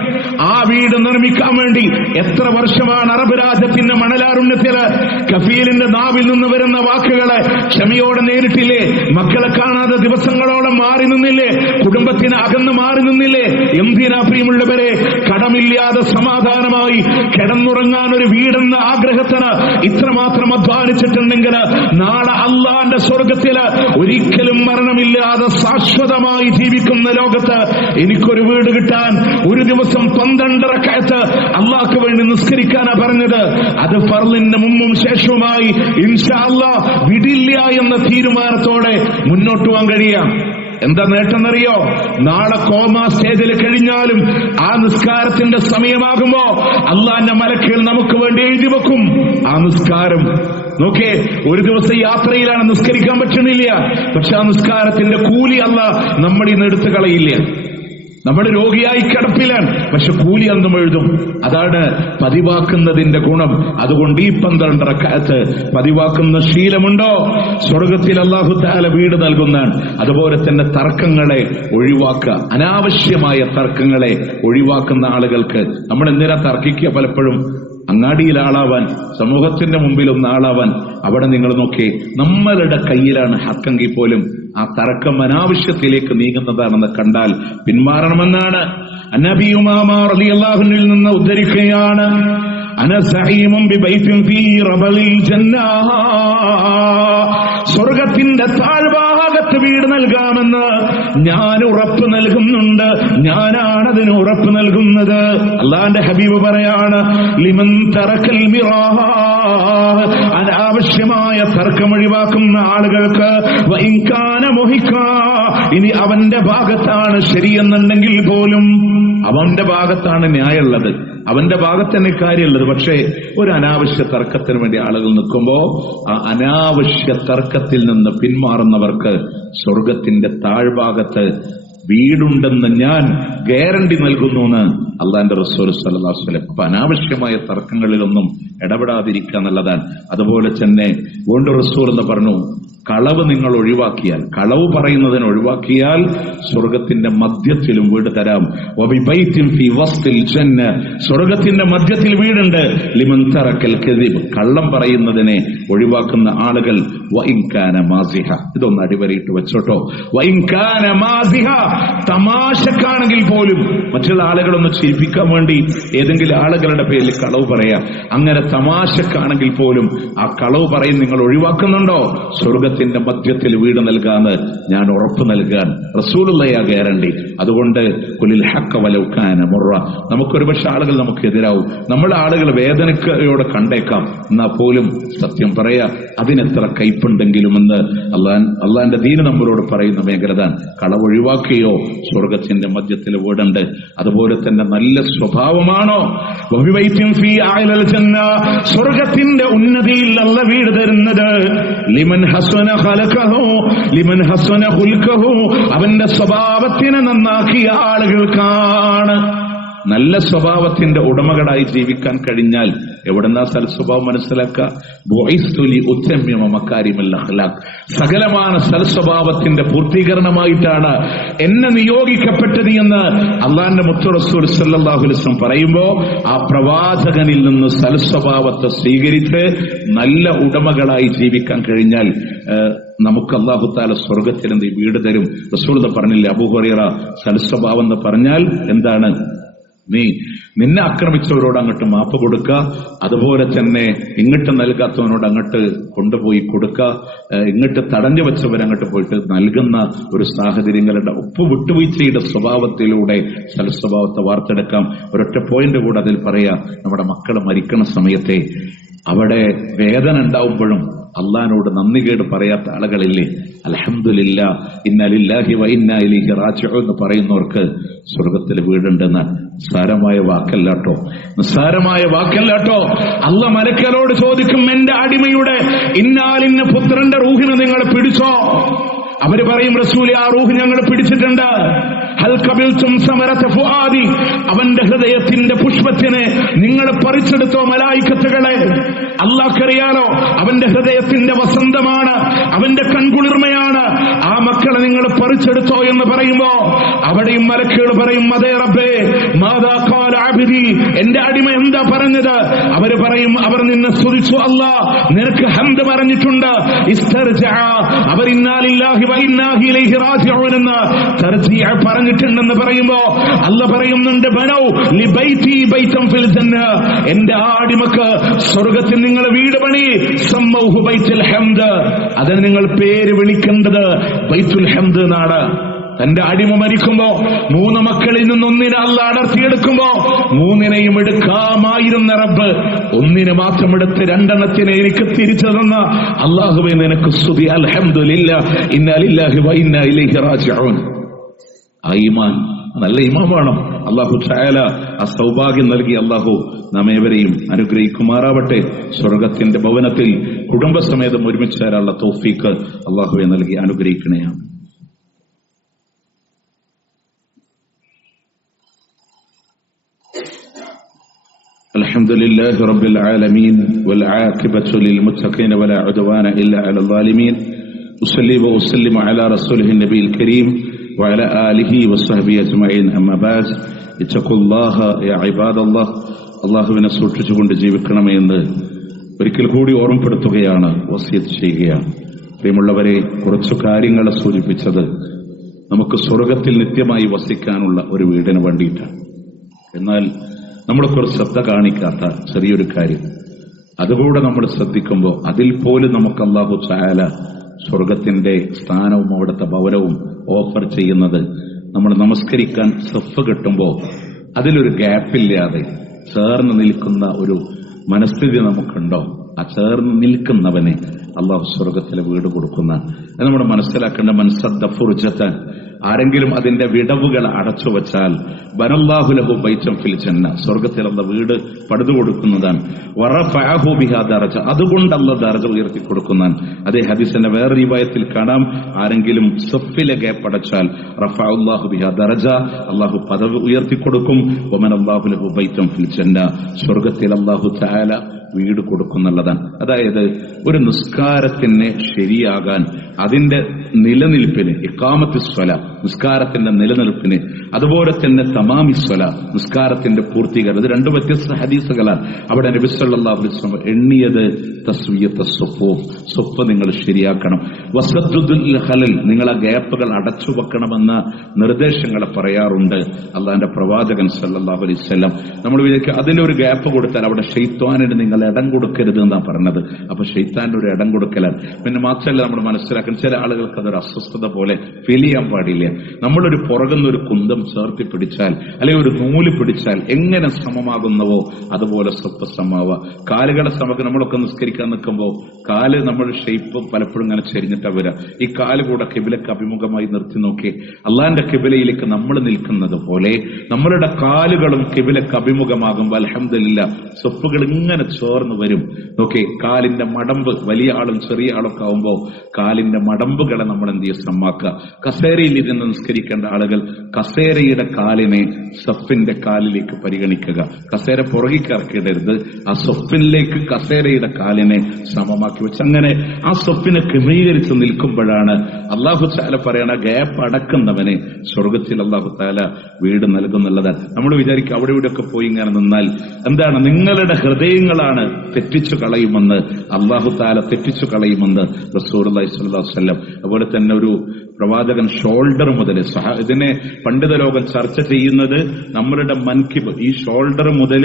ആ വീട് നിർമ്മിക്കാൻ വേണ്ടി എത്ര വർഷമാണ് അറബ് രാജ്യത്തിന്റെ മണലാരുണ്യത്തില് കഫീലിന്റെ നാവിൽ നിന്ന് വരുന്ന വാക്കുകളെ ക്ഷമയോടെ നേരിട്ടില്ലേ? മക്കളെ കാണാതെ ദിവസങ്ങളോളം മാറി നിന്നില്ലേ? കുടുംബത്തിന് അകന്ന് മാറി നിന്നില്ലേ? എന്തിനാ പ്രിയമുള്ളവരെ? കടമില്ലാതെ സമാധാനമായി കിടന്നുറങ്ങാൻ ഒരു വീടെന്ന ആഗ്രഹത്തിന് ഇത്രമാത്രം അധ്വാനിച്ചിട്ടുണ്ടെങ്കിൽ നാളെ അള്ളാന്റെ സ്വർഗത്തില് ഒരിക്കലും മരണമില്ലാതെ ശാശ്വതമായി ജീവിക്കുന്ന ലോകത്ത് എനിക്കൊരു വീട് കിട്ടാൻ ഒരു ദിവസം 12 റക്അത്ത് അള്ളാഹ്ക്ക് വേണ്ടി നിസ്കരിക്കാനാ പറഞ്ഞത്. അത് ഫർളിന്റെ മുമ്പും ശേഷവുമായി ഇൻഷാ അല്ലാഹ് വിടില്ല എന്ന തീരുമാനത്തോടെ മുന്നോട്ട് പോകാൻ കഴിയാം. എന്താ നേട്ടമെന്നറിയോ? നാളെ കോമാ സ്റ്റേജിൽ കഴിഞ്ഞാലും ആ നിസ്കാരത്തിന്റെ സമയമാകുമ്പോ അള്ളാന്റെ മലക്കുകൾ നമുക്ക് വേണ്ടി എഴുതി വെക്കും ആ നിസ്കാരം. നോക്കേ, ഒരു ദിവസം യാത്രയിലാണ്, നിസ്കരിക്കാൻ പറ്റണില്ല, പക്ഷെ ആ നിസ്കാരത്തിന്റെ കൂലി അള്ളാഹ് നമ്മുടെ ഇന്ന് എടുത്തു കളയില്ല. നമ്മൾ രോഗിയായി കിടപ്പിലാണ്, പക്ഷെ കൂലി അന്നും എഴുതും. അതാണ് പതിവാക്കുന്നതിന്റെ ഗുണം. അതുകൊണ്ട് ഈ 12 റക്അത്ത് പതിവാക്കുന്ന ശീലമുണ്ടോ, സ്വർഗത്തിൽ അല്ലാഹു തആല വീട് നൽകുന്നതാണ്. അതുപോലെ തന്നെ തർക്കങ്ങളെ ഒഴിവാക്കുക, അനാവശ്യമായ തർക്കങ്ങളെ ഒഴിവാക്കുന്ന ആളുകൾക്ക് നമ്മൾ എന്തിനാ തർക്കിക്കുക? പലപ്പോഴും അങ്ങാടിയിൽ ആളാവാൻ, സമൂഹത്തിന്റെ മുമ്പിൽ ഒന്ന് ആളാവാൻ. അവിടെ നിങ്ങൾ നോക്കി, നമ്മളുടെ കയ്യിലാണ് ഹക്കെങ്കിൽ പോലും ആ തർക്കം അനാവശ്യത്തിലേക്ക് നീങ്ങുന്നതാണെന്ന് കണ്ടാൽ പിന്മാറണമെന്നാണ്. നബി ഉമാമ റളിയല്ലാഹു അൻഹു നിന്ന് ഉദ്ധരിക്കുകയാണ്, അന സഈമുൻ ബിബൈത്തിൻ ഫീ റബലിൽ ജന്നah, സ്വർഗത്തിന്റെ താഴ്ഭാഗത്ത് വീട് നൽകാമെന്ന് ഞാൻ ഉറപ്പ് നൽകുന്നുണ്ട്. ഞാനാണതിന് ഉറപ്പ് നൽകുന്നത്. അല്ലാഹുവിന്റെ ഹബീബ് പറയാണ്, ലിമൻ തറക്കൽ മിറാഹ, അനാവശ്യമായ തർക്കം ഒഴിവാക്കുന്ന ആളുകൾക്ക്, വഇൻ കാന മുഹിക്ക, ഇനി അവന്റെ ഭാഗത്താണ് ശരിയെന്നുണ്ടെങ്കിൽ പോലും, അവന്റെ ഭാഗത്താണ് ന്യായമുള്ളത്, അവന്റെ ഭാഗത്ത് തന്നെ കാര്യമുള്ളത്. പക്ഷേ ഒരു അനാവശ്യ തർക്കത്തിന് വേണ്ടി ആളുകൾ നിൽക്കുമ്പോ ആ അനാവശ്യ തർക്കത്തിൽ നിന്ന് പിന്മാറുന്നവർക്ക് സ്വർഗത്തിന്റെ താഴ്ഭാഗത്ത് വീടുണ്ടെന്ന് ഞാൻ ഗ്യാരണ്ടി നൽകുന്നു എന്ന് അള്ളാന്റെ റസൂൽ സല്ലല്ലാഹു അലൈഹി വസല്ലം. അപ്പൊ അനാവശ്യമായ തർക്കങ്ങളിലൊന്നും ഇടപെടാതിരിക്കുക എന്നുള്ളതാണ്. അതുപോലെ തന്നെ വീണ്ടും റസൂൽ എന്ന് പറഞ്ഞു, കളവ് നിങ്ങൾ ഒഴിവാക്കിയാൽ, കളവ് പറയുന്നതിന് ഒഴിവാക്കിയാൽ സ്വർഗത്തിന്റെ മധ്യത്തിലും വീട് തരാം. സ്വർഗത്തിന്റെ മധ്യത്തിൽ വീടുണ്ട്. ലിമൻ തറക്കൽ കദിബ്, കള്ളം പറയുന്നതിനെ ഒഴിവാക്കുന്ന ആളുകൾ. വഇൻകാന മാസിഹ, ഇതൊന്ന് അടിവരയിട്ട് വെച്ചോട്ടോ. വഇൻകാന മാസിഹ, തമാശക്കാണെങ്കിൽ പോലും മറ്റുള്ള ആളുകളൊന്ന് ചിരിപ്പിക്കാൻ വേണ്ടി ഏതെങ്കിലും ആളുകളുടെ പേരിൽ കളവ് പറയാം. അങ്ങനെ തമാശക്കാണെങ്കിൽ പോലും ആ കളവ് പറയും നിങ്ങൾ ഒഴിവാക്കുന്നുണ്ടോ, സ്വർഗത്തിന്റെ മധ്യത്തിൽ വീട് നൽകാന്ന് ഞാൻ ഉറപ്പ് നൽകാൻ റസൂലുള്ളാഹിയാ ഗ്യാരണ്ടി. അതുകൊണ്ട് ഖുലിൽ ഹഖ് വലൗ കാന മുറ, നമുക്കൊരു പക്ഷെ ആളുകൾ നമുക്ക് എതിരാവും, നമ്മുടെ ആളുകൾ വേദനയോടെ കണ്ടേക്കാം, എന്നാൽ പോലും സത്യം പറയാ അതിനെത്ര കയ്പുണ്ടെങ്കിലും എന്ന് അള്ളാന്റെ ദീന് നമ്മളോട് പറയുന്ന മേഖലതാണ്. കളവൊഴിവാക്കുകയോ സ്വർഗത്തിന്റെ മധ്യത്തിൽ വീടുണ്ട്. അതുപോലെ തന്നെ നല്ല സ്വഭാവമാണോ, സ്വർഗത്തിന്റെ ഉന്നതിയിൽ അല്ല വീട് തരുന്നത്. ലിമൻ ഹസന ഖലഖഹു ലിമൻ ഹസന ഖുൽഖഹു, അവന്റെ സ്വഭാവത്തിനെ നന്നാക്കിയ ആളുകൾക്കാണ്. നല്ല സ്വഭാവത്തിന്റെ ഉടമകളായി ജീവിക്കാൻ കഴിഞ്ഞാൽ എവിടെന്നാ സൽസ്വഭാവം മനസ്സിലാക്കുക? സകലമായ സൽസ്വഭാവത്തിന്റെ പൂർത്തീകരണമായിട്ടാണ് എന്നെ നിയോഗിക്കപ്പെട്ടത് എന്ന് അള്ളാന്റെ മുത്ത് റസൂൽ സല്ലല്ലാഹു അലൈഹി വസല്ലം പറയുമ്പോ ആ പ്രവാചകനിൽ നിന്ന് സൽസ്വഭാവത്തെ സ്വീകരിച്ച് നല്ല ഉടമകളായി ജീവിക്കാൻ കഴിഞ്ഞാൽ നമുക്ക് അല്ലാഹു തആല സ്വർഗത്തിൽ വീട് തരും. റസൂൽ പറഞ്ഞില്ലേ, അബൂ ഹുറൈറ, സൽസ്വഭാവം എന്ന് പറഞ്ഞാൽ എന്താണ്? നിന്നെ ആക്രമിച്ചവരോട് അങ്ങോട്ട് മാപ്പ് കൊടുക്കുക, അതുപോലെ തന്നെ ഇങ്ങോട്ട് നൽകാത്തവനോട് അങ്ങോട്ട് കൊണ്ടുപോയി കൊടുക്കുക, ഇങ്ങോട്ട് തടഞ്ഞു വെച്ചവരങ്ങോട്ട് പോയിട്ട് നൽകുന്ന ഒരു സാഹചര്യങ്ങളുടെ വിട്ടുവീഴ്ചയുടെ സ്വഭാവത്തിലൂടെ സൽസ്വഭാവത്തെ വാർത്തെടുക്കാം. ഒരൊറ്റ പോയിന്റ് കൂടെ അതിൽ പറയാ, നമ്മുടെ മക്കൾ മരിക്കണ സമയത്തെ അവിടെ വേദന ഉണ്ടാവുമ്പോഴും അള്ളാഹിനോട് നന്ദികേട് പറയാത്ത ആളുകളില്ലേ? അൽഹംദുലില്ലാ ഇന്നാ ലില്ലാഹി വ ഇന്നാ ഇലൈഹി റാജിഊൻ എന്ന് പറയുന്നവർക്ക് സ്വർഗത്തിൽ വീടുണ്ടെന്ന്. നിസ്സാരമായ വാക്കല്ലാട്ടോ, നിസ്സാരമായ വാക്കല്ലാട്ടോ. അള്ളാഹ് മലക്കുകളോട് ചോദിക്കും, എന്റെ അടിമയുടെ ഇന്നാലിന്ന പുത്രന്റെ റൂഹിനെ നിങ്ങൾ പിടിച്ചോ? അവര് പറയും, റസൂലേ, ആ റൂഹ് ഞങ്ങൾ പിടിച്ചിട്ടുണ്ട്. ഹൽ ഖബിൽതും സമറത ഫുആദി, അവന്റെ ഹൃദയത്തിന്റെ പുഷ്പത്തിനെ നിങ്ങൾ പറിച്ചെടുത്തോ മലായിക്കത്തുകളെ? അല്ലാഹ്ക്കറിയാലോ അവന്റെ ഹൃദയത്തിന്റെ വസന്തമാണ്, അവന്റെ കൺകുളിർമയാണ്. ആ മക്കളെ നിങ്ങൾ പറിച്ചെടുത്തോ എന്ന് പറയുമ്പോ അവിടെയും മലക്കുകൾ പറയും, അതേ റബ്ബേ, മാദാ ഖാല അബ്ദി, എന്റെ അടിമ എന്താ പറഞ്ഞത്? അവര് പറയും, അവർ നിന്നെ സ്തുതിച്ചു, അല്ലാഹ് നിനക്ക് ഹംദ് പറഞ്ഞിട്ടുണ്ട്. ഇസ്തർജഅ, അവർ ഇന്നാ ലില്ലാഹി വ ഇന്നാ ഇലൈഹി റാജിഊൻ എന്ന് തർജീഅ പറഞ്ഞിട്ടുണ്ടെന്ന് പറയുമ്പോ അല്ലാഹ് പറയുന്നുണ്ട്, ബനൗ ലിബൈതി ബൈതൻ ഫിൽ ജന്ന, എന്റെ അടിമക്ക് സ്വർഗ്ഗത്തിൽ നിങ്ങൾ വീട് പണി. സമ്മൗഹു ബൈത്തുൽ ഹംദ്, അതിന് നിങ്ങൾ പേര് വിളിക്കേണ്ടത് ബൈത്തുൽ ഹംദ് എന്നാണ്. തന്റെ അടിമ മരിക്കുമ്പോ 3 മക്കളിൽ നിന്നൊന്നിനെ അല്ലാഹ് അടർത്തിയെടുക്കുമ്പോ 3നെയും എടുക്കാമായിരുന്ന റബ്ബ് 1 മാത്രം എടുത്ത് 2 എനിക്ക് തിരിച്ചു തന്ന അല്ലാഹുവേ നിനക്ക് സ്തുതി. അൽഹംദുലില്ലാ ഇന്നാ ലില്ലാഹി വ ഇന്നാ ഇലൈഹി റാജിഊൻ. ആ ഈമാൻ നല്ല ഇമാമാണ്. അല്ലാഹു തആല ആ സൗഭാഗ്യം നൽകി അല്ലാഹു നമ്മേവരെയും അനുഗ്രഹിക്കുമാറാവട്ടെ. സ്വർഗത്തിന്റെ ഭവനത്തിൽ കുടുംബസമേതം ഒരുമിച്ച് ചേരാനുള്ള തൗഫീഖ് അല്ലാഹുവേ നൽകി അനുഗ്രഹിക്കണേയാണ്. الحمد لله رب العالمين والعاقبة للمتقين ولا عدوان إلا على الظالمين. أصلي وأسلم على رسوله النبي الكريم وعلى آله وصحبه أجمعين. أما بعد اتقوا الله يا عباد الله. അള്ളാഹുവിനെ സൂക്ഷിച്ചുകൊണ്ട് ജീവിക്കണമെന്ന് ഒരിക്കൽ കൂടി ഓർമ്മപ്പെടുത്തുകയാണ്, വസിയത്ത് ചെയ്യുകയാണ്. പ്രിയമുള്ളവരെ, കുറച്ചു കാര്യങ്ങളെ സൂചിപ്പിച്ചത് നമുക്ക് സ്വർഗത്തിൽ നിത്യമായി വസിക്കാനുള്ള ഒരു വീടിന് വേണ്ടിയിട്ടാണ്. എന്നാൽ നമ്മളെക്കുറിച്ച് ശ്രദ്ധ കാണിക്കാത്ത ചെറിയൊരു കാര്യം, അതുകൂടെ നമ്മൾ ശ്രദ്ധിക്കുമ്പോൾ അതിൽ പോലും നമുക്ക് അല്ലാഹു തആല സ്വർഗത്തിന്റെ സ്ഥാനവും അവിടുത്തെ ഭവനവും ഓഫർ ചെയ്യുന്നത്, നമ്മൾ നമസ്കരിക്കാൻ സഫ് കെട്ടുമ്പോൾ അതിലൊരു ഗ്യാപ്പില്ലാതെ ചേർന്ന് നിൽക്കുന്ന ഒരു മനസ്ഥിതി നമുക്കുണ്ടോ? ആ ചേർന്ന് നിൽക്കുന്നവനെ അള്ളാഹു സ്വർഗത്തിലെ വീട് കൊടുക്കുന്ന നമ്മൾ മനസ്സിലാക്കേണ്ട. മൻസദ്ദ ഫുർജതൻ, ആരെങ്കിലും അതിന്റെ വിടവുകൾ അടച്ചു വച്ചാൽ ബനല്ലാഹു ലഹു ബൈതൻ ഫിൽ ജന്ന, സ്വർഗ്ഗത്തിൽ അല്ലാഹു വീട് പണിതു കൊടുക്കുന്നതാണ്. വറഫഅഹു ബിഹാ ദറജ, അതുകൊണ്ട് അല്ലാഹു ദറജ ഉയർത്തി കൊടുക്കുന്നതാണ്. അതേ ഹദീസിന്റെ വേറെ റിവായത്തിൽ കാണാം, ആരെങ്കിലും സഫിലെ ഗ്യാപ്പ് അടച്ചാൽ റഫഅല്ലാഹു ബിഹാ ദറജ, അല്ലാഹു പദവി ഉയർത്തി കൊടുക്കും. വമനല്ലാഹു ലഹു ബൈതൻ ഫിൽ ജന്ന, സ്വർഗ്ഗത്തിൽ അല്ലാഹു തആല വീട് കൊടുക്കുന്നുള്ളതാണ്. അതായത് ഒരു നിസ്കാരത്തിന് ശരിയാകാൻ, അതിന്റെ നിലനിൽപ്പിന്, ഇഖാമത്ത് സ്വല, നിസ്കാരത്തിന്റെ നിലനിൽപ്പിന്, അതുപോലെ തന്നെ തമാമി സ്വല, നിസ്കാരത്തിന്റെ പൂർത്തീകരണം, ഇത് രണ്ടു വ്യത്യസ്ത ഹദീസുകളാണ്. അവിടെ നബി സല്ലല്ലാഹു അലൈഹി വസല്ലം എണ്ണിയത് തസ്വിയത്ത് സുഫൂഫ്, സുഫ് നിങ്ങൾ ശരിയാക്കണം. വസദ്ദുൽ ഖലൽ, നിങ്ങളെ ഗ്യാപ്പുകൾ അടച്ചു വെക്കണമെന്ന നിർദ്ദേശങ്ങൾ പറയാറുണ്ട് അള്ളാന്റെ പ്രവാചകൻ സല്ലല്ലാഹു അലൈഹി വസല്ലം. നമ്മൾ വിചാരിക്കുക അതിലൊരു ഗ്യാപ്പ് കൊടുത്താൽ അവിടെ ശൈത്വാനിന് നിങ്ങൾ ഇടം കൊടുക്കരുത് എന്നാണ് പറഞ്ഞത്. അപ്പൊ ശൈത്താന്റെ ഒരു ഇടം കൊടുക്കലാണ്. പിന്നെ മാത്രമല്ല നമ്മൾ മനസ്സിലാക്കണം, ചില ആളുകൾക്ക് അതൊരു അസ്വസ്ഥത പോലെ ഫീൽ ചെയ്യാൻ പാടില്ല. നമ്മളൊരു പുറകുന്നൊരു കുന്തം ചേർത്തി പിടിച്ചാൽ, അല്ലെങ്കിൽ ഒരു നൂല് പിടിച്ചാൽ എങ്ങനെ സമമാകുന്നവോ അതുപോലെ സമമാവുക. കാലുകളെ സമക്ക് നമ്മളൊക്കെ നിസ്കരിക്കാൻ നിൽക്കുമ്പോൾ കാല് നമ്മുടെ ഷേപ്പ് പലപ്പോഴും ഇങ്ങനെ ചെരിഞ്ഞിട്ടാ വരിക. ഈ കാല് കൂടെ കിബിലക്ക് അഭിമുഖമായി നിർത്തി നോക്കി അള്ളാന്റെ കിബിലയിലേക്ക് നമ്മൾ നിൽക്കുന്നത് പോലെ നമ്മളുടെ കാലുകളും കിബിലക്ക് അഭിമുഖമാകുമ്പോൾ അൽഹംദുലില്ലാ സ്വപ്പുകൾ ഇങ്ങനെ ചോർന്ന് വരും. നോക്കി, കാലിന്റെ മടമ്പ്, വലിയ ആളും ചെറിയ ആളൊക്കെ ആവുമ്പോ കാലിന്റെ മടമ്പുകളെ നമ്മൾ എന്ത് ചെയ്യുക, സമ്മാക്കുക. കസേരയിൽ ഇരുന്ന് നിസ്കരിക്കേണ്ട ആളുകൾ കസേരയുടെ കാലിനെ സഫിന്റെ കാലിലേക്ക് പരിഗണിക്കുക. കസേര പുറകിക്ക് ഇറക്കിയിടരുത്, ആ സൊഫിലേക്ക് കസേരയുടെ കാലിനെ സമമാക്കി വെച്ച് അങ്ങനെ ആ സൊഫിനെ ക്രമീകരിച്ച് നിൽക്കുമ്പോഴാണ് അല്ലാഹു തആല പറയണ ഗ്യാപ്പ് അടക്കുന്നവനെ സ്വർഗത്തിൽ അല്ലാഹു തആല വീട് നൽകുന്നുള്ളതാണ്. നമ്മൾ വിചാരിക്കും അവിടെ ഇവിടെയൊക്കെ പോയി ഇങ്ങനെ നിന്നാൽ എന്താണ്, നിങ്ങളുടെ ഹൃദയങ്ങളാണ് തെറ്റിച്ചു കളയുമെന്ന് അല്ലാഹു തആല തെറ്റിച്ചു കളയുമെന്ന് റസൂലുള്ളാഹി സ്വല്ലല്ലാഹു അലൈഹി വസല്ലം. അതുപോലെ തന്നെ ഒരു പ്രവാചകൻ ഷോൾഡർ മുതൽ, ഇതിനെ പണ്ഡിത ലോകം ചർച്ച ചെയ്യുന്നത് നമ്മളുടെ മൻകിബ്, ഈ ഷോൾഡർ മുതൽ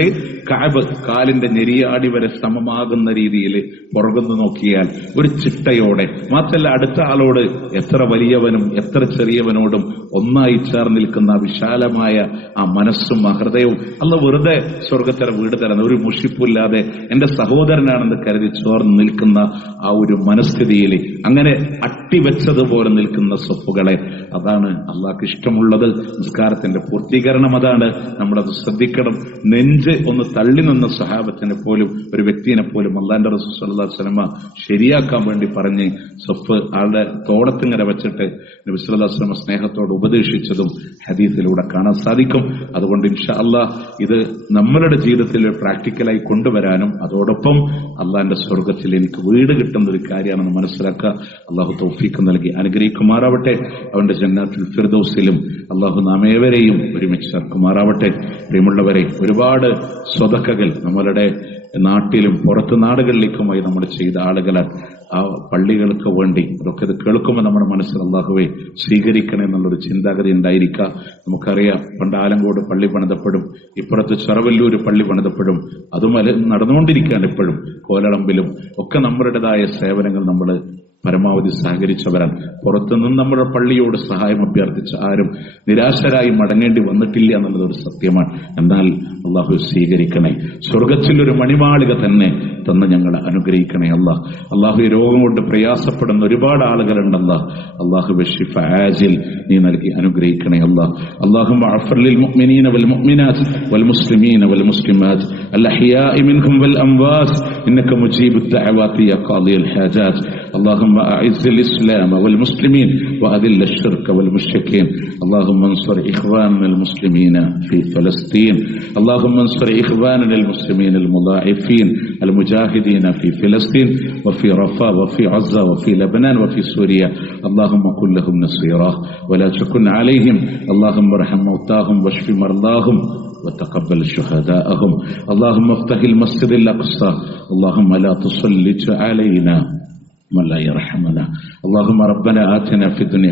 കഅബ്, കാലിന്റെ നെരിയാടി വരെ സമമാകുന്ന രീതിയിൽ പുറകുന്നു നോക്കിയാൽ ഒരു ചിട്ടയോടെ, മാത്രമല്ല അടുത്ത ആളോട് എത്ര വലിയവനും എത്ര ചെറിയവനോടും ഒന്നായി ചേർന്ന് നിൽക്കുന്ന വിശാലമായ ആ മനസ്സും ആ ഹൃദയവും അല്ല വെറുതെ സ്വർഗത്തര വീട് തരുന്ന, ഒരു മുഷിപ്പില്ലാതെ എന്റെ സഹോദരനാണെന്ന് കരുതി ചേർന്ന് നിൽക്കുന്ന ആ ഒരു മനസ്ഥിതിയിൽ അങ്ങനെ അട്ടിവെച്ചതുപോലെ നിൽക്കുന്ന സ്വപ്പുകളെ, അതാണ് അള്ളാഹ്ക്ക് ഇഷ്ടമുള്ളത്. നിസ്കാരത്തിന്റെ പൂർത്തീകരണം അതാണ്. നമ്മളത് ശ്രദ്ധിക്കണം. നെഞ്ച് ഒന്ന് തള്ളി നിന്ന സഹാബത്തിനെ പോലും, ഒരു വ്യക്തിയെ പോലും അള്ളാന്റെ റസൂൽ സ്വല്ലല്ലാഹു അലൈഹി വസല്ലം ശരിയാക്കാൻ വേണ്ടി പറഞ്ഞ് സ്വഫ് ആളുടെ തോളത്തിങ്ങനെ വെച്ചിട്ട് നബി സല്ലല്ലാഹു അലൈഹി വസല്ലം സ്നേഹത്തോട് ഉപദേശിച്ചതും ഹദീസിലൂടെ കാണാൻ സാധിക്കും. അതുകൊണ്ട് ഇൻഷാ അല്ലാഹ് ഇത് നമ്മളുടെ ജീവിതത്തിൽ പ്രാക്ടിക്കലായി കൊണ്ടുവരാനും അതോടൊപ്പം അള്ളാന്റെ സ്വർഗത്തിൽ എനിക്ക് വീട് കിട്ടുന്ന ഒരു കാര്യമാണെന്ന് മനസ്സിലാക്കുക. അള്ളാഹു തൗഫീഖ് നൽകി അനുഗ്രഹിക്കുമാറാവട്ടെ. അവന്റെ ജന്നാത്തുൽ ഫിർദൗസിലും അള്ളാഹു നാം ഏവരെയും ഒരുമിച്ച് ചേർക്കുമാറാവട്ടെ. പ്രിയമുള്ളവരെ, ഒരുപാട് സ്വതക്കകൾ നമ്മളുടെ നാട്ടിലും പുറത്തു നാടുകളിലേക്കുമായി നമ്മൾ ചെയ്ത ആളുകളാണ്. ആ പള്ളികൾക്ക് വേണ്ടി അതൊക്കെ ഇത് കേൾക്കുമ്പോൾ നമ്മുടെ മനസ്സിൽ അല്ലാഹുവേ സ്വീകരിക്കണേ എന്നുള്ളൊരു ചിന്താഗതി ഉണ്ടായിരിക്കുക. നമുക്കറിയാം, പണ്ട് ആലങ്കോട് പള്ളി പണിതപ്പെടും, ഇപ്പുറത്ത് ചെറവല്ലൂർ പള്ളി പണിതപ്പെടും, അതും നടന്നുകൊണ്ടിരിക്കുകയാണ് ഇപ്പോഴും. കോലളമ്പിലും ഒക്കെ നമ്മളുടേതായ സേവനങ്ങൾ നമ്മൾ പരമാവധി സഹകരിച്ചവരാണ്. പുറത്തുനിന്ന് നമ്മുടെ പള്ളിയോട് സഹായം അഭ്യർത്ഥിച്ച ആരും നിരാശരായി മടങ്ങേണ്ടി വന്നിട്ടില്ല എന്നുള്ളതൊരു സത്യമാണ്. എന്നാൽ അള്ളാഹു സ്വീകരിക്കണേ. സ്വർഗത്തിൽ ഒരു മണിമാളിക തന്നെ തന്ന് ഞങ്ങളെ അനുഗ്രഹിക്കണേ അല്ലാഹ്. അള്ളാഹു ഈ രോഗം കൊണ്ട് പ്രയാസപ്പെടുന്ന ഒരുപാട് ആളുകളുണ്ടല്ലാ. അള്ളാഹു ഷിഫ ആജിൽ നീ നൽകി അനുഗ്രഹിക്കണേ അല്ലാഹ്. അല്ലാഹുമ്മ അഗ്ഫിർ ലിൽ മുഅ്മിനീന വൽ മുഅ്മിനാത്ത് വൽ മുസ്ലിമീന വൽ മുസ്ലിമാത്ത് അൽ അഹ്യാഇ മിൻഹും വൽ അംവാത്ത് ഇന്നക മുജീബുദ് ദഅവാതി യാ ഖാദിയൽ ഹാജാത്ത്. اللهم أعز الإسلام والمسلمين وأذل الشرك والمشركين. اللهم انصر إخواننا المسلمين في فلسطين. اللهم انصر إخواننا المسلمين المضاعفين المجاهدين في فلسطين وفي رفاه وفي عزة وفي لبنان وفي سوريا. اللهم كن لهم نصيرا ولا تكن عليهم. اللهم ارحم موتاهم واشف مرضاهم وتقبل شهداءهم. اللهم افتح المسجد الأقصى. اللهم لا تسلط علينا من لا يرحمنا. اللهم ربنا آتنا في الدنيا